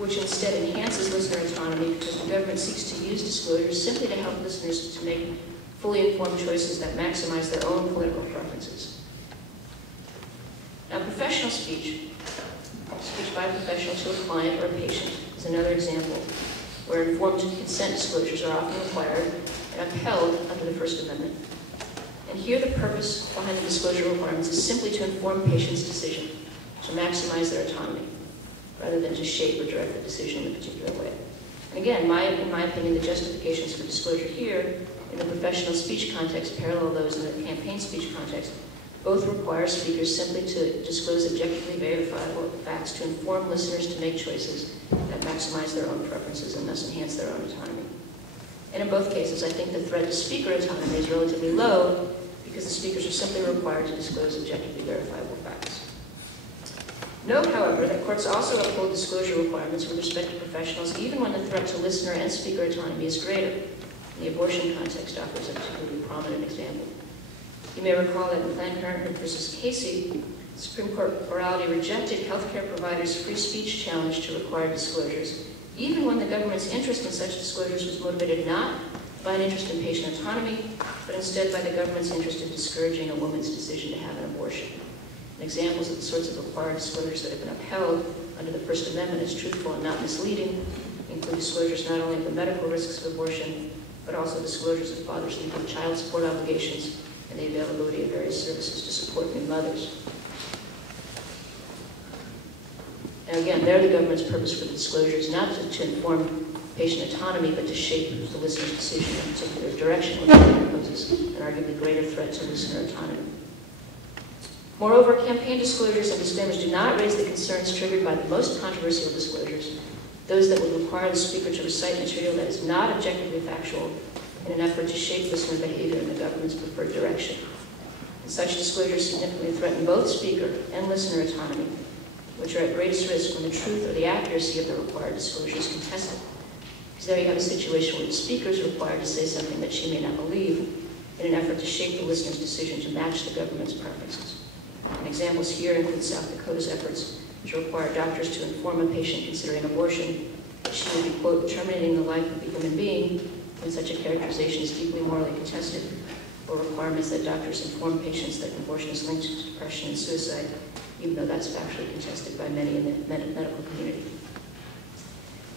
which instead enhances listener autonomy because the government seeks to use disclosures simply to help listeners to make fully informed choices that maximize their own political preferences. Now, professional speech by a professional to a client or a patient, is another example where informed consent disclosures are often required and upheld under the First Amendment. And here the purpose behind the disclosure requirements is simply to inform patients' decision, to maximize their autonomy, rather than to shape or direct the decision in a particular way. And again, in my opinion, the justifications for disclosure here in the professional speech context parallel those in the campaign speech context. Both require speakers simply to disclose objectively verifiable facts to inform listeners to make choices that maximize their own preferences and thus enhance their own autonomy. And in both cases, I think the threat to speaker autonomy is relatively low because the speakers are simply required to disclose objectively verifiable facts. Note, however, that courts also uphold disclosure requirements with respect to professionals even when the threat to listener and speaker autonomy is greater. The abortion context offers a particularly prominent example. You may recall that in Planned Parenthood versus Casey, the Supreme Court plurality rejected healthcare providers' free speech challenge to required disclosures, even when the government's interest in such disclosures was motivated not by an interest in patient autonomy, but instead by the government's interest in discouraging a woman's decision to have an abortion. And examples of the sorts of required disclosures that have been upheld under the First Amendment as truthful and not misleading include disclosures not only of the medical risks of abortion, but also disclosures of fathers' legal child support obligations and the availability of various services to support new mothers. And again, there the government's purpose for the disclosure is not to inform patient autonomy, but to shape the listener's decision in a particular direction, which poses an arguably greater threat to listener autonomy. Moreover, campaign disclosures and disclaimers do not raise the concerns triggered by the most controversial disclosures, those that would require the speaker to recite material that is not objectively factual in an effort to shape listener behavior in the government's preferred direction. And such disclosures significantly threaten both speaker and listener autonomy, which are at greatest risk when the truth or the accuracy of the required disclosure is contested. Because there you have a situation where the speaker is required to say something that she may not believe in an effort to shape the listener's decision to match the government's preferences. And examples here include South Dakota's efforts to require doctors to inform a patient considering abortion that she would be, quote, terminating the life of a human being when such a characterization is deeply morally contested, or requirements that doctors inform patients that abortion is linked to depression and suicide, even though that's factually contested by many in the medical community.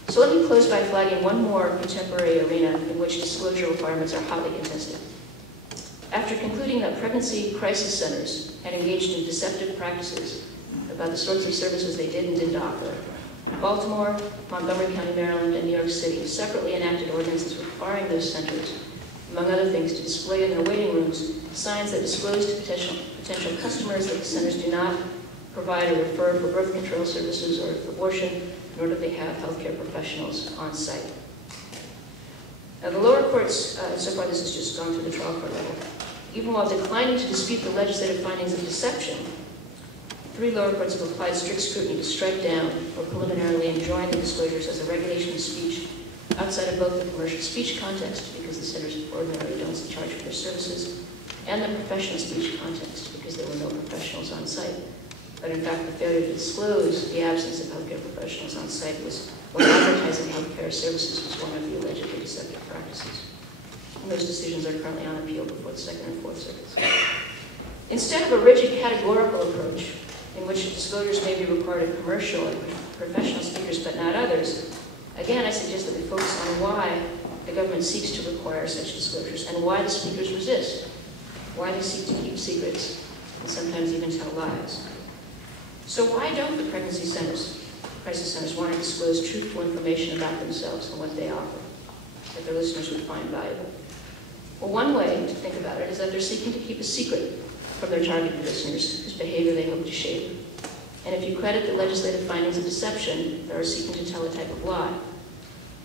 So let me close by flagging one more contemporary arena in which disclosure requirements are hotly contested. After concluding that pregnancy crisis centers had engaged in deceptive practices about the sorts of services they did and didn't offer, Baltimore, Montgomery County, Maryland, and New York City separately enacted ordinances requiring those centers, among other things, to display in their waiting rooms signs that disclose to potential customers that the centers do not provide or refer for birth control services or abortion, nor do they have healthcare professionals on site. Now, the lower courts, so far this has just gone to the trial court level, even while declining to dispute the legislative findings of deception, 3 lower courts have applied strict scrutiny to strike down or preliminarily enjoin the disclosures as a regulation of speech outside of both the commercial speech context, because the centers ordinarily don't charge for their services, and the professional speech context, because there were no professionals on site. But in fact, the failure to disclose the absence of healthcare professionals on site was when advertising healthcare services was one of the allegedly deceptive practices. And those decisions are currently on appeal before the Second and Fourth Circuits. Instead of a rigid categorical approach, in which disclosures may be required of commercial and professional speakers but not others, again, I suggest that we focus on why the government seeks to require such disclosures and why the speakers resist, why they seek to keep secrets and sometimes even tell lies. So why don't the pregnancy centers, crisis centers, want to disclose truthful information about themselves and what they offer that their listeners would find valuable? Well, one way to think about it is that they're seeking to keep a secret from their targeted listeners whose behavior they hope to shape. And if you credit the legislative findings of deception, they are seeking to tell a type of lie.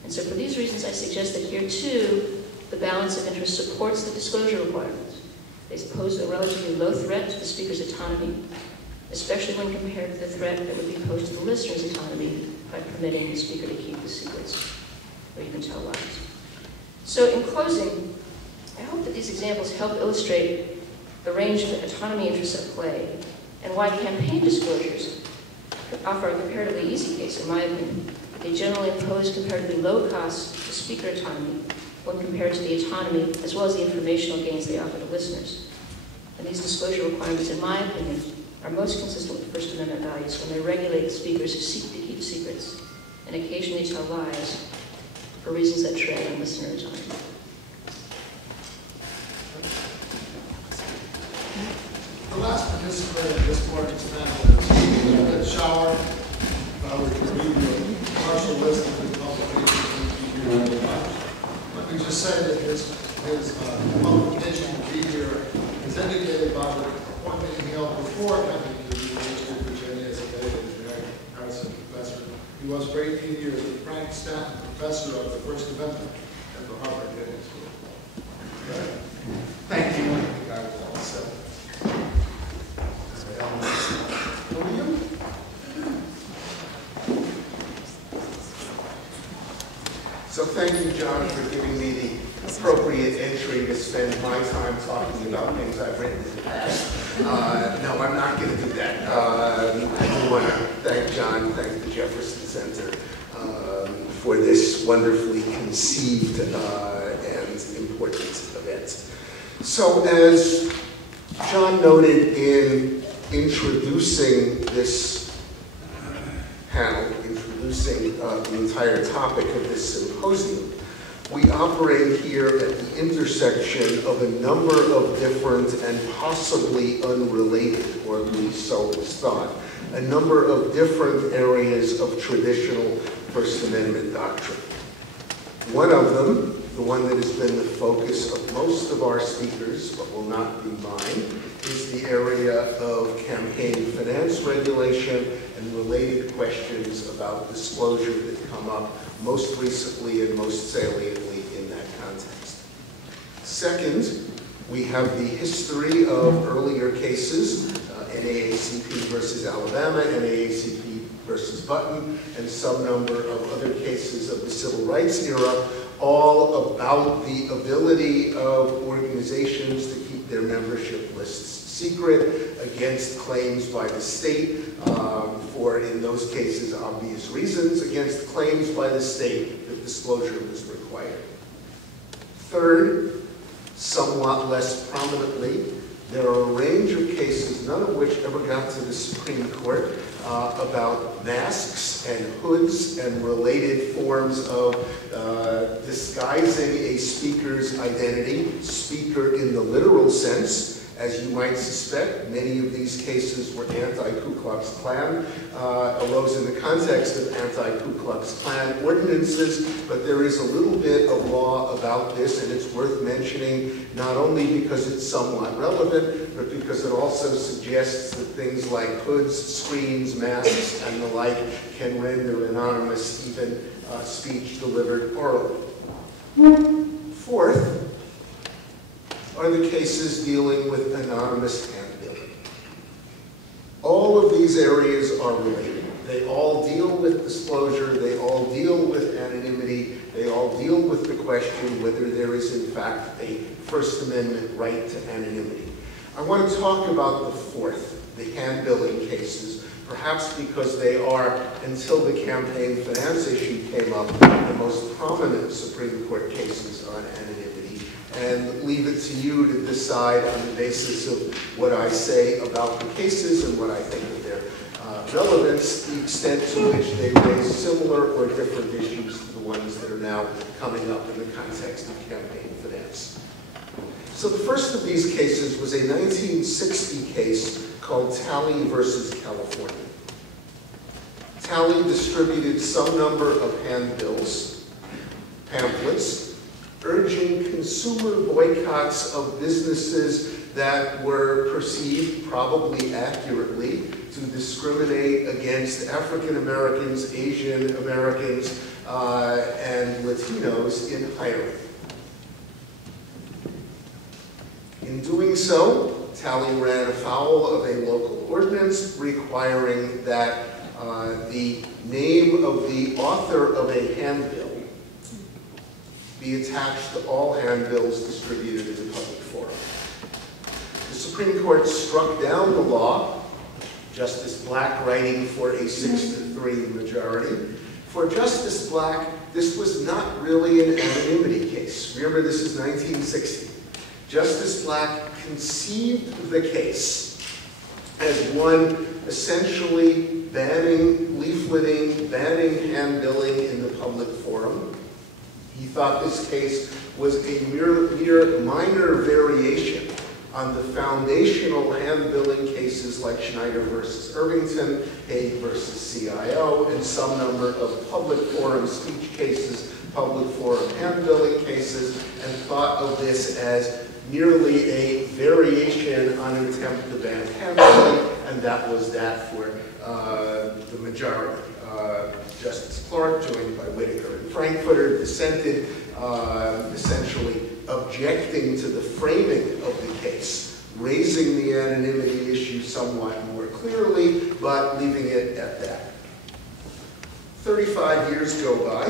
And so for these reasons, I suggest that here too, the balance of interest supports the disclosure requirements. They pose a relatively low threat to the speaker's autonomy, especially when compared to the threat that would be posed to the listener's autonomy by permitting the speaker to keep the secrets or even tell lies. So in closing, I hope that these examples help illustrate the range of autonomy interests at play and why campaign disclosures offer a comparatively easy case, in my opinion. They generally impose comparatively low costs to speaker autonomy when compared to the autonomy as well as the informational gains they offer to listeners. And these disclosure requirements, in my opinion, are most consistent with First Amendment values when they regulate the speakers who seek to keep secrets and occasionally tell lies for reasons that tread on listener autonomy. The last participant in this morning's panel is Ed Shower. We can read the partial list of his publications. Let me just say that his his qualification to be here is indicated by the appointment he held before coming to the University of Virginia as a data engineering Harrison professor. He was for 18 years the Frank Stanton Professor of the First Amendment at the Harvard Data School. Okay. Thank you. I think I will also. William? So thank you, John, for giving me the appropriate entry to spend my time talking about things I've written in the past. No, I'm not going to do that. I do want to thank John, thank the Jefferson Center for this wonderfully conceived and important event. So as John noted in introducing this panel, introducing the entire topic of this symposium, we operate here at the intersection of a number of different and possibly unrelated, or at least so it's thought, a number of different areas of traditional First Amendment doctrine. One of them, the one that has been the focus of most of our speakers, but will not be mine, is the area of campaign finance regulation and related questions about disclosure that come up most recently and most saliently in that context. Second, we have the history of earlier cases, NAACP versus Alabama, NAACP versus Button, and some number of other cases of the civil rights era, all about the ability of organizations to keep their membership lists secret against claims by the state, for, in those cases, obvious reasons, against claims by the state that disclosure was required. Third, somewhat less prominently, there are a range of cases, none of which ever got to the Supreme Court, about masks and hoods and related forms of disguising a speaker's identity, speaker in the literal sense. As you might suspect, many of these cases were anti-Ku Klux Klan, arose in the context of anti-Ku Klux Klan ordinances, but there is a little bit of law about this, and it's worth mentioning, not only because it's somewhat relevant, but because it also suggests that things like hoods, screens, masks, and the like can render anonymous even speech delivered orally. Fourth, are the cases dealing with anonymous handbilling. All of these areas are related. They all deal with disclosure, they all deal with anonymity, they all deal with the question whether there is in fact a First Amendment right to anonymity. I want to talk about the fourth, the handbilling cases, perhaps because they are, until the campaign finance issue came up, the most prominent Supreme Court cases on anonymity, and leave it to you to decide on the basis of what I say about the cases and what I think of their relevance, the extent to which they raise similar or different issues to the ones that are now coming up in the context of campaign finance. So the first of these cases was a 1960 case called Talley versus California. Talley distributed some number of handbills, pamphlets, urging consumer boycotts of businesses that were perceived, probably accurately, to discriminate against African Americans, Asian Americans, and Latinos in hiring. In doing so, Talley ran afoul of a local ordinance requiring that the name of the author of a handbill be attached to all handbills distributed in the public forum. The Supreme Court struck down the law, Justice Black writing for a 6-3 majority. For Justice Black, this was not really an anonymity case. Remember, this is 1960. Justice Black conceived the case as one essentially banning leafleting, banning handbilling in the public forum. He thought this case was a mere minor variation on the foundational hand-billing cases like Schneider versus Irvington, Hague versus CIO, and some number of public forum speech cases, public forum hand-billing cases, and thought of this as merely a variation on an attempt to ban hand-billing, and that was that for the majority. Justice Clark, joined by Whitaker and Frankfurter, dissented, essentially objecting to the framing of the case, raising the anonymity issue somewhat more clearly, but leaving it at that. 35 years go by,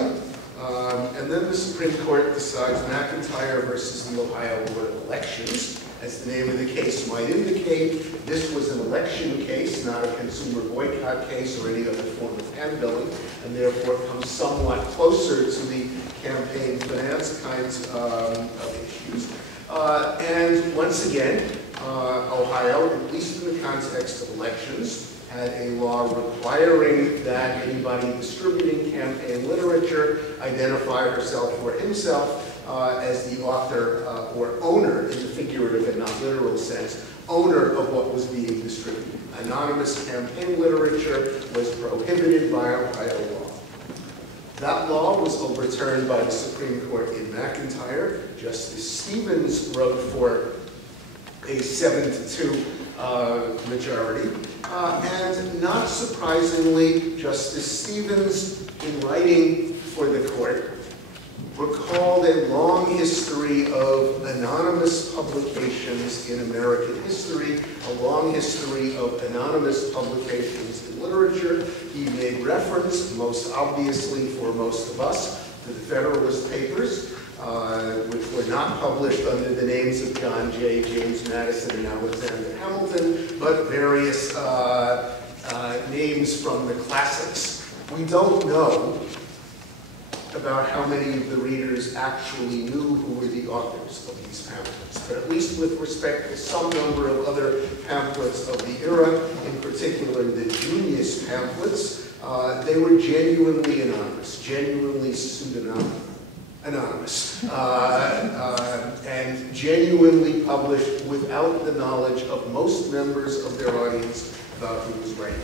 and then the Supreme Court decides McIntyre versus the Ohio Board of Elections, as the name of the case might indicate. This was an election case, not a consumer boycott case or any other form of hand-billing, and therefore comes somewhat closer to the campaign finance kinds of issues. And once again, Ohio, at least in the context of elections, had a law requiring that anybody distributing campaign literature identify herself or himself as the author or owner, in the figurative and not literal sense, owner of what was being distributed. Anonymous campaign literature was prohibited by Ohio law. That law was overturned by the Supreme Court in McIntyre. Justice Stevens wrote for a 7-2 majority. And not surprisingly, Justice Stevens, in writing for the court, recalled a long history of anonymous publications in American history, a long history of anonymous publications in literature. He made reference, most obviously for most of us, to the Federalist Papers, which were not published under the names of John Jay, James Madison, and Alexander Hamilton, but various names from the classics. We don't know about how many of the readers actually knew who were the authors of these pamphlets, but at least with respect to some number of other pamphlets of the era, in particular the Junius pamphlets, they were genuinely anonymous, genuinely anonymous, and genuinely published without the knowledge of most members of their audience about who was writing.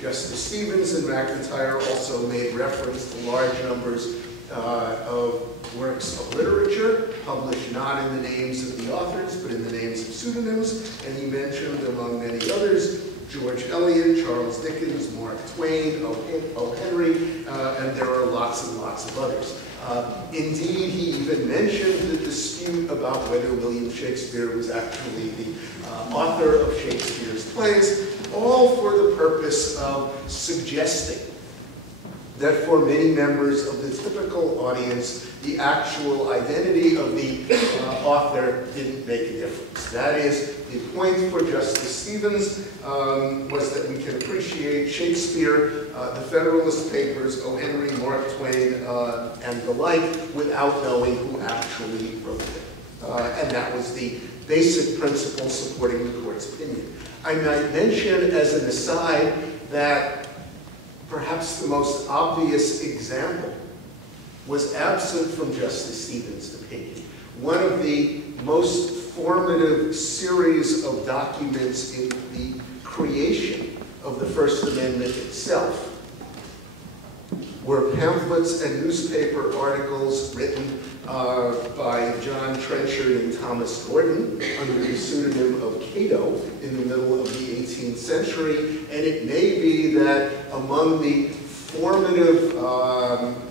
Justice Stevens and McIntyre also made reference to large numbers of works of literature published not in the names of the authors, but in the names of pseudonyms, and he mentioned, among many others, George Eliot, Charles Dickens, Mark Twain, O. Henry, and there are lots and lots of others. Indeed, he even mentioned the dispute about whether William Shakespeare was actually the author of Shakespeare's plays, all for the purpose of suggesting that for many members of the typical audience, the actual identity of the author didn't make a difference. That is, the point for Justice Stevens was that we can appreciate Shakespeare, the Federalist Papers, O. Henry, Mark Twain, and the like, without knowing who actually wrote it. And that was the basic principle supporting the court's opinion. I might mention as an aside that perhaps the most obvious example was absent from Justice Stevens' opinion. One of the most formative series of documents in the creation of the First Amendment itself were pamphlets and newspaper articles written by John Trenchard and Thomas Gordon under the pseudonym of Cato in the middle of the 18th century, and it may be that among the formative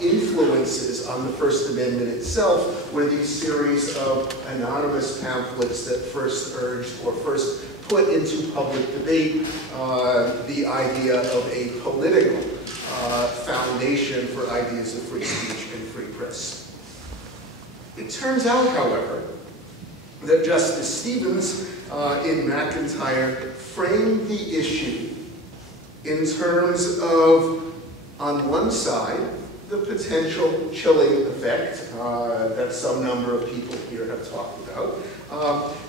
influences on the First Amendment itself were these series of anonymous pamphlets that first urged or first put into public debate the idea of a political foundation for ideas of free speech and free press. It turns out, however, that Justice Stevens in McIntyre framed the issue in terms of, on one side, the potential chilling effect that some number of people here have talked about,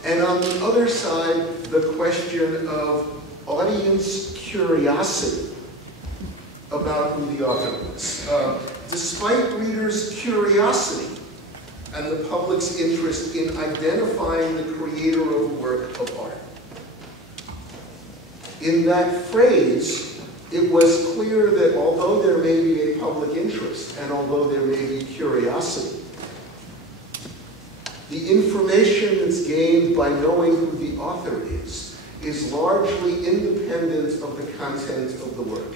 and on the other side, the question of audience curiosity about who the author was. Despite readers' curiosity and the public's interest in identifying the creator of a work of art. In that phrase, it was clear that although there may be a public interest and although there may be curiosity, the information that's gained by knowing who the author is largely independent of the content of the work.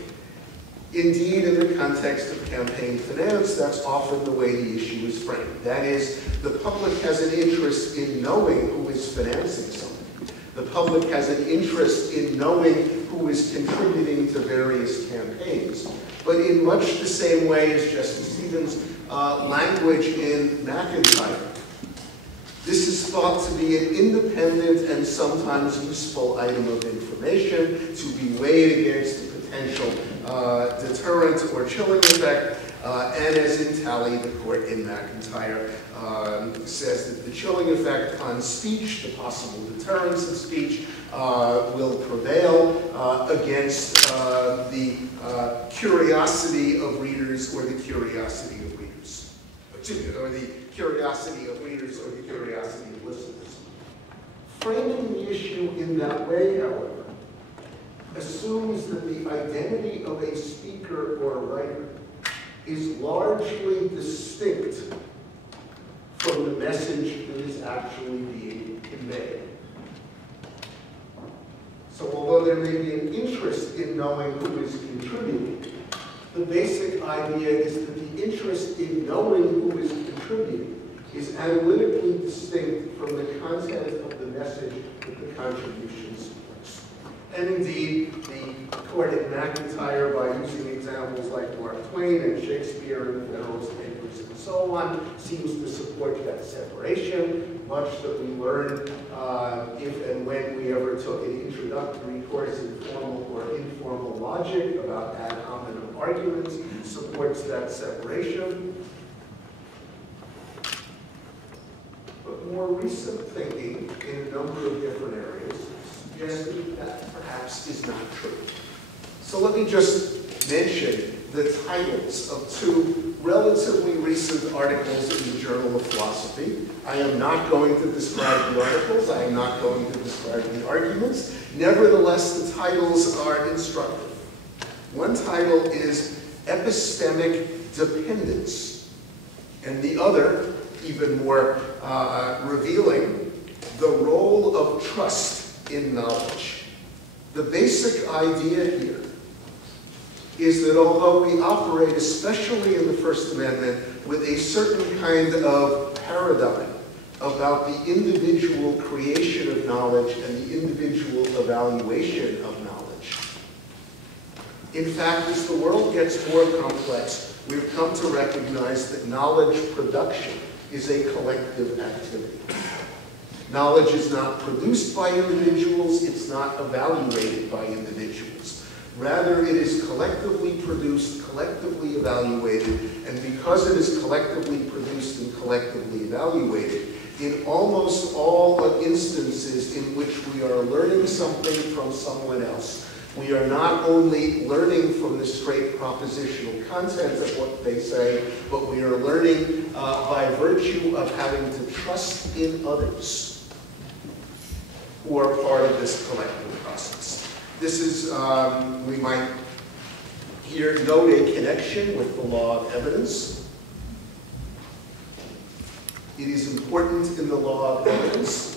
Indeed, in the context of campaign finance, that's often the way the issue is framed. That is, the public has an interest in knowing who is financing something. The public has an interest in knowing who is contributing to various campaigns. But in much the same way as Justice Stevens' language in McIntyre, this is thought to be an independent and sometimes useful item of information to be weighed against a potential deterrent or chilling effect. And as in Talley, the court in McIntyre says that the chilling effect on speech, the possible deterrence of speech, will prevail against the curiosity of readers or the curiosity of readers. Or the curiosity of readers or the curiosity of listeners. Framing the issue in that way, however, assumes that the identity of a speaker or writer is largely distinct from the message that is actually being conveyed. So although there may be an interest in knowing who is contributing, the basic idea is that the interest in knowing who is contributing is analytically distinct from the content of the message that the contribution supports. And indeed, the court at McIntyre, by using examples like Mark Twain and Shakespeare and the Federalist Papers and so on, seems to support that separation, much that we learned if and when we ever took an introductory course in formal or informal logic about ad hominem arguments, supports that separation. But more recent thinking in a number of different areas suggests that perhaps is not true. So let me just mention the titles of two relatively recent articles in the Journal of Philosophy. I am not going to describe the articles. I am not going to describe the arguments. Nevertheless, the titles are instructive. One title is Epistemic Dependence, and the other, even more revealing, the role of trust in knowledge. The basic idea here is that although we operate, especially in the First Amendment, with a certain kind of paradigm about the individual creation of knowledge and the individual evaluation of knowledge, in fact, as the world gets more complex, we've come to recognize that knowledge production is a collective activity. Knowledge is not produced by individuals, it's not evaluated by individuals. Rather, it is collectively produced, collectively evaluated, and because it is collectively produced and collectively evaluated, in almost all instances in which we are learning something from someone else, we are not only learning from the straight propositional content of what they say, but we are learning by virtue of having to trust in others who are part of this collective process. This is, we might here note a connection with the law of evidence. It is important in the law of evidence,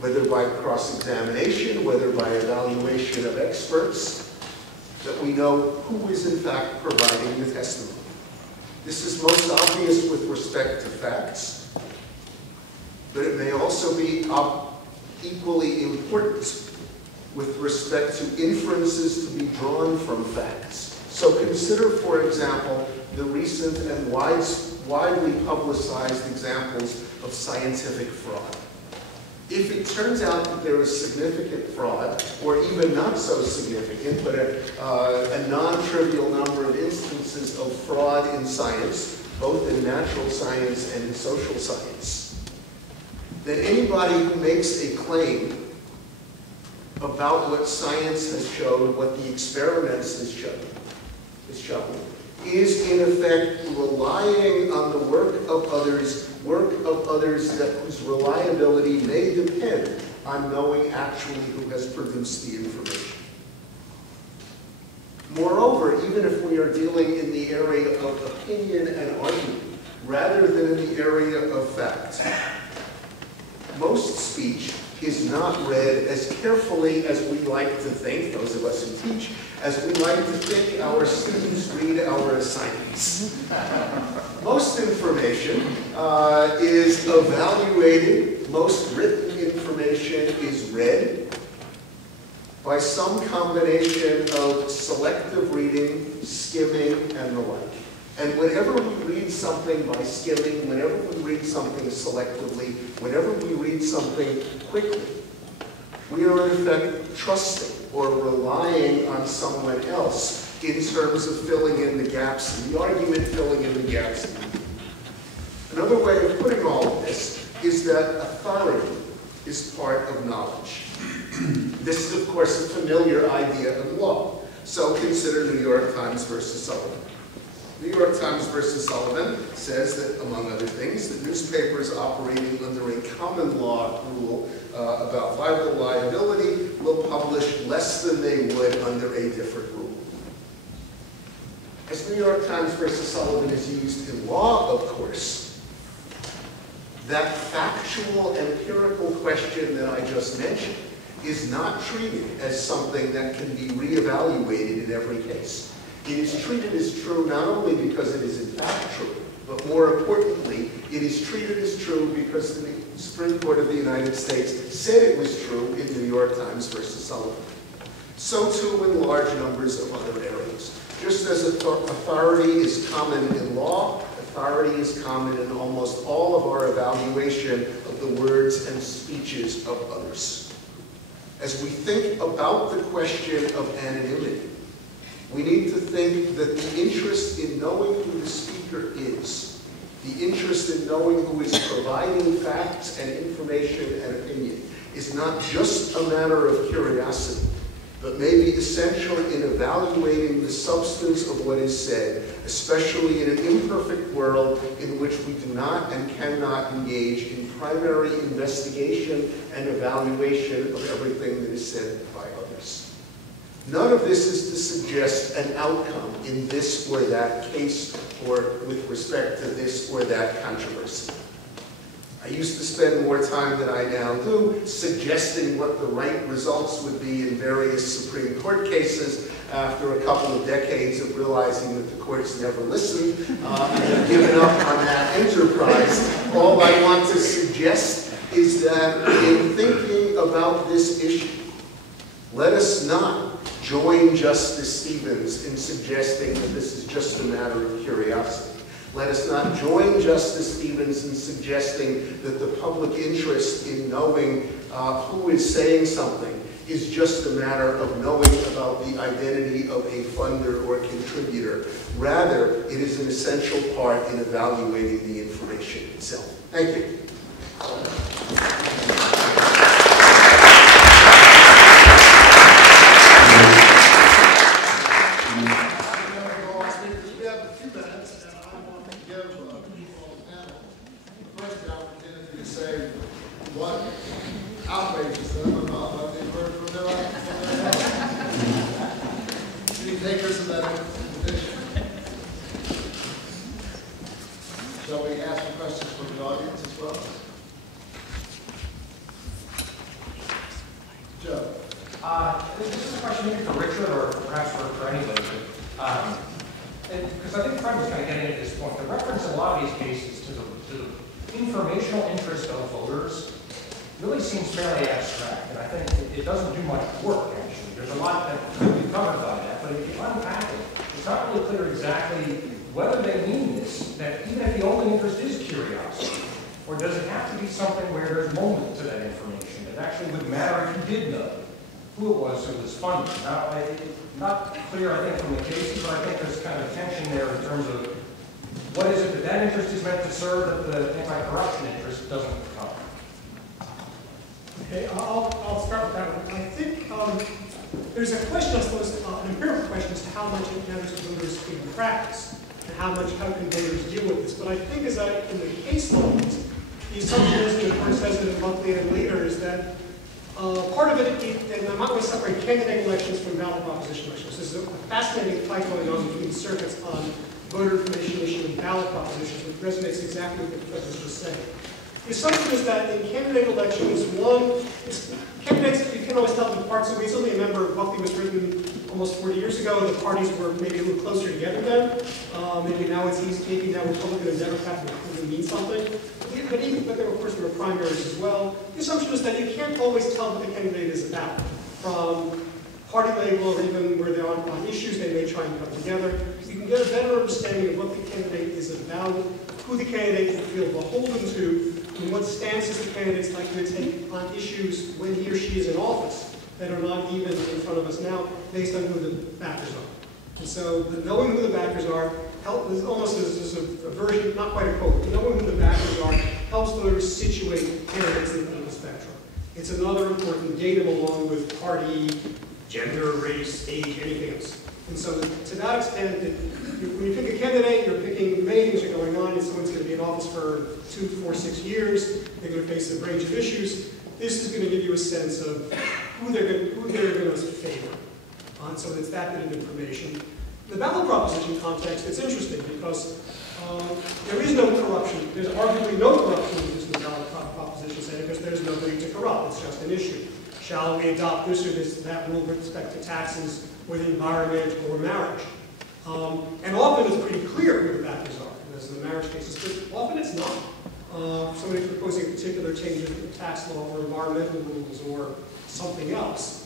whether by cross-examination, whether by evaluation of experts, that we know who is in fact providing the testimony. This is most obvious with respect to facts, but it may also be equally important with respect to inferences to be drawn from facts. So consider, for example, the recent and widely publicized examples of scientific fraud. If it turns out that there is significant fraud, or even not so significant, but a non-trivial number of instances of fraud in science, both in natural science and in social science, then anybody who makes a claim about what science has shown, what the experiments has shown, is in effect relying on the work of others whose reliability may depend on knowing actually who has produced the information. Moreover, even if we are dealing in the area of opinion and argument, rather than in the area of facts, most speech is not read as carefully as we like to think, those of us who teach, as we like to think our students read our assignments. Most information is evaluated, most written information is read by some combination of selective reading, skimming, and the like. And whenever we read something by skimming, whenever we read something selectively, whenever we read something quickly, we are in effect trusting or relying on someone else in terms of filling in the gaps in the argument, filling in the gaps in the argument. Another way of putting all of this is that authority is part of knowledge. This is, of course, a familiar idea in law. So consider New York Times versus Sullivan. New York Times versus Sullivan says that, among other things, that newspapers operating under a common law rule about libel liability will publish less than they would under a different rule. As New York Times versus Sullivan is used in law, of course, that factual, empirical question that I just mentioned is not treated as something that can be reevaluated in every case. It is treated as true not only because it is in fact true, but more importantly, it is treated as true because the Supreme Court of the United States said it was true in New York Times versus Sullivan. So too in large numbers of other areas. Just as authority is common in law, authority is common in almost all of our evaluation of the words and speeches of others. As we think about the question of anonymity, we need to think that the interest in knowing who the speaker is, the interest in knowing who is providing facts and information and opinion, is not just a matter of curiosity, but may be essential in evaluating the substance of what is said, especially in an imperfect world in which we do not and cannot engage in primary investigation and evaluation of everything that is said by others. None of this is to suggest an outcome in this or that case or with respect to this or that controversy. I used to spend more time than I now do suggesting what the right results would be in various Supreme Court cases after a couple of decades of realizing that the courts never listened and have given up on that enterprise. All I want to suggest is that in thinking about this issue, let us not join Justice Stevens in suggesting that this is just a matter of curiosity. Let us not join Justice Stevens in suggesting that the public interest in knowing who is saying something is just a matter of knowing about the identity of a funder or contributor. Rather, it is an essential part in evaluating the information itself. Thank you. Not clear, I think, from the cases, but I think there's kind of a tension there in terms of what is it that interest is meant to serve that the anti-corruption interest doesn't cover. Okay, I'll start with that one. I think There's a question, I suppose, an empirical question as to how much it matters to voters in practice, and how can voters deal with this. But I think in the case laws, the assumption is, and the court says it in Buckley and later, is that part of it, and I'm not going to separate candidate elections from ballot proposition elections. There's a fascinating fight going on between the circuits on voter information issue and ballot propositions, which resonates exactly with what the President was just saying. The assumption is that in candidate elections, candidates, you can always tell them apart. So we easily remember Buckley was written almost 40 years ago, and the parties were maybe a little closer together then. Maybe now maybe now Republican and Democrat would mean something. But there, of course, there were primaries as well. The assumption is that you can't always tell what the candidate is about. From party label, or even where they're on issues, they may try and come together. You can get a better understanding of what the candidate is about, who the candidate will feel beholden to, and what stances the candidate's likely to take on issues when he or she is in office that are not even in front of us now, based on who the backers are. And so knowing who the backers are, almost as a version, not quite a quote, but knowing who the backers are helps voters situate candidates in the spectrum. It's another important datum along with party, gender, race, age, anything else. And so to that extent, when you pick a candidate, you're picking many things are going on, and someone's going to be in office for 2, 4, 6 years, they're going to face a range of issues. This is going to give you a sense of who they're going to favor. And so it's that bit of information. The ballot proposition context, it's interesting because there is no corruption. There's arguably no corruption in the ballot proposition setting because there's nobody to corrupt. It's just an issue. Shall we adopt this or that rule with respect to taxes or the environment or marriage? And often it's pretty clear who the backers are, as in the marriage cases, but often it's not. Somebody's proposing a particular change in the tax law or environmental rules or something else.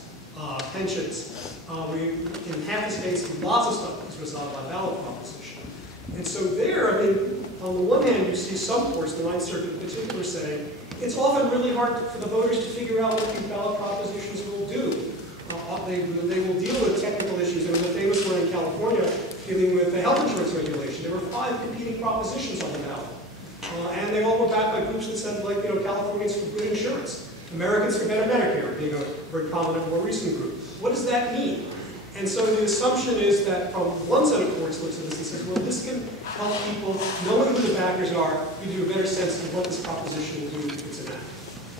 Pensions. In half the states, lots of stuff is resolved by ballot proposition. And so there, I mean, on the one hand, you see some courts, the Ninth Circuit in particular, saying it's often really hard for the voters to figure out what these ballot propositions will do. They will deal with technical issues. And the famous one in California, dealing with the health insurance regulation, there were 5 competing propositions on the ballot. And they all were backed by groups that said, like, Californians for good insurance. Americans for better Medicare, being a very prominent, more recent group. What does that mean? And so the assumption is that from one set of courts looks at this and says, well, this can help people, knowing who the backers are, give you a better sense of what this proposition will do if it's enacted.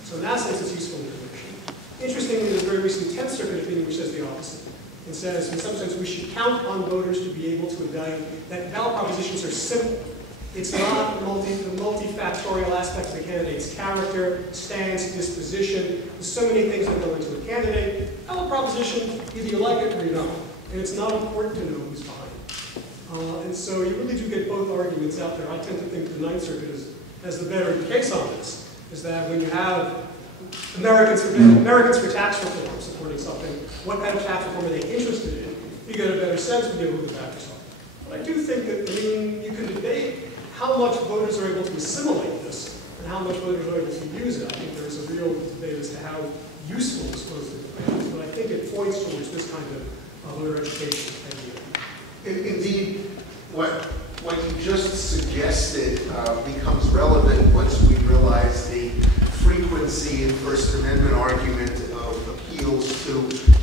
So in that sense, it's useful information. Interestingly, there's a very recent 10th Circuit opinion which says the opposite. It says, in some sense, we should count on voters to be able to evaluate that ballot propositions are simple. It's not the multifactorial aspects of the candidate's character, stance, disposition. There's so many things that go into a candidate. Ballot proposition, either you like it or you don't. And it's not important to know who's behind it. And so you really do get both arguments out there. I tend to think the Ninth Circuit has the better case on this, is that when you have Americans for tax reform supporting something, what kind of tax reform are they interested in? You get a better sense when you know who the backers are. But I do think that, you can debate how much voters are able to assimilate this and how much voters are able to use it. I think there's a real debate as to how useful this information is, but I think it points towards this kind of voter education idea. Indeed, what you just suggested becomes relevant once we realize the frequency in First Amendment argument of appeals to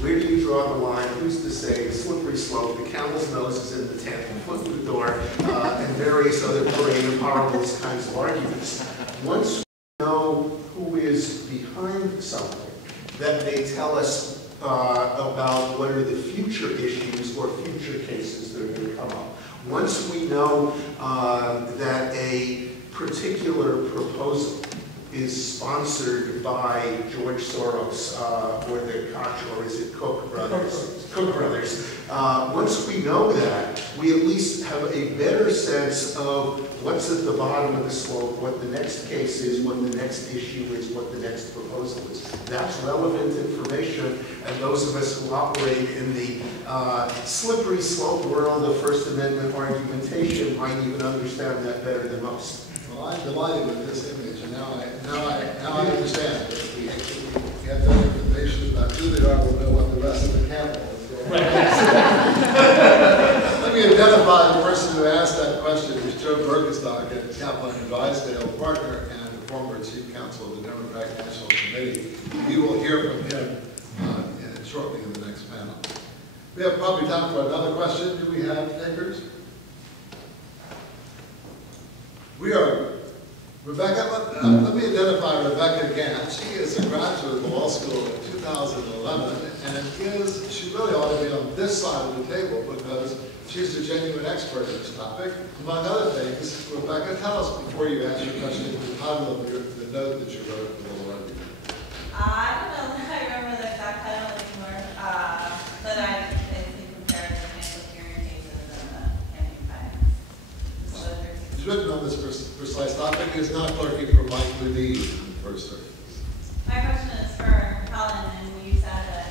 where do you draw the line, who's to say, slippery slope, the camel's nose is in the tent, the foot in the door, and various other parade of horribles kinds of arguments. Once we know who is behind something, that may tell us about what are the future issues or future cases that are going to come up. Once we know that a particular proposal is sponsored by George Soros or the Koch, or is it Koch brothers? Koch brothers. Once we know that, we at least have a better sense of what's at the bottom of the slope, what the next case is, what the next issue is, what the next proposal is. That's relevant information, and those of us who operate in the slippery slope world of First Amendment argumentation might even understand that better than most. Well, I'm delighted with this image, and now I understand. If we have that information about who they are, we'll know what the rest of the camel is going to Let me identify the person who asked that question. It's Joe Bergenstock, a Kaplan and Drysdale partner and the former chief counsel of the Democratic National Committee. You will hear from him in shortly in the next panel. We have probably time for another question. Do we have takers? We are, Rebecca, let me identify Rebecca Gant. She is a graduate of the law school in 2011 and she really ought to be on this side of the table because she's a genuine expert in this topic. Among other things, Rebecca, tell us before you answer your question the title of the note that you wrote for the Lord. I don't know if I remember the exact title anymore, but I basically compared the financial hearing cases and the campaign finance disclosures. It's written on this precise topic. It's not clerking for Mike Lee first circuit. My question is for Helen, and you said that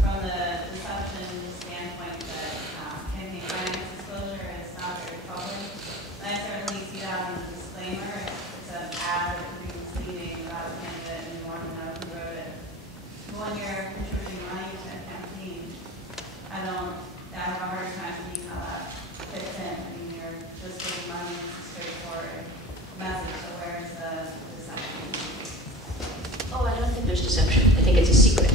from the deception standpoint that campaign finance disclosure is not very public. And I certainly see that in the disclaimer. It's an ad that could be misleading about a candidate and you want to know who wrote it. When you're contributing money to a campaign, I have a hard time seeing how that fits in. I mean, you're just giving money, it's a straightforward message, so where's the deception? Oh, I don't think there's deception. I think it's a secret.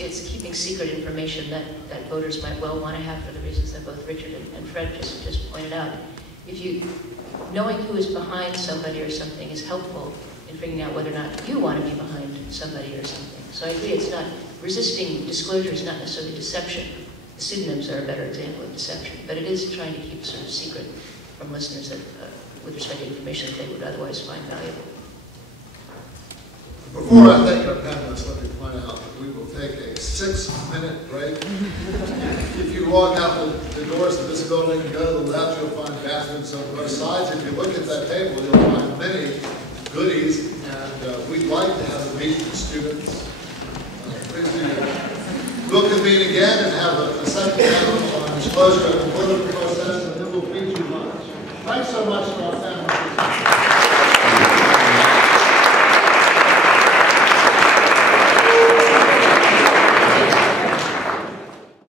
It's keeping secret information that voters might well want to have for the reasons that both Richard and Fred just pointed out. Knowing who is behind somebody or something is helpful in figuring out whether or not you want to be behind somebody or something. So I agree, it's not, resisting disclosure is not necessarily deception. The pseudonyms are a better example of deception, but it is trying to keep sort of secret from listeners that, with respect to information that they would otherwise find valuable. Before I take our panelists, let me point out that we will take a 6-minute break. If you walk out the doors of this building and go to the left, you'll find bathrooms on both sides. If you look at that table, you'll find many goodies, and we'd like to have a meeting with students. Please do that. We'll convene again and have a second panel on disclosure of the political process, and then we'll feed you lunch. Thanks so much to our panelists.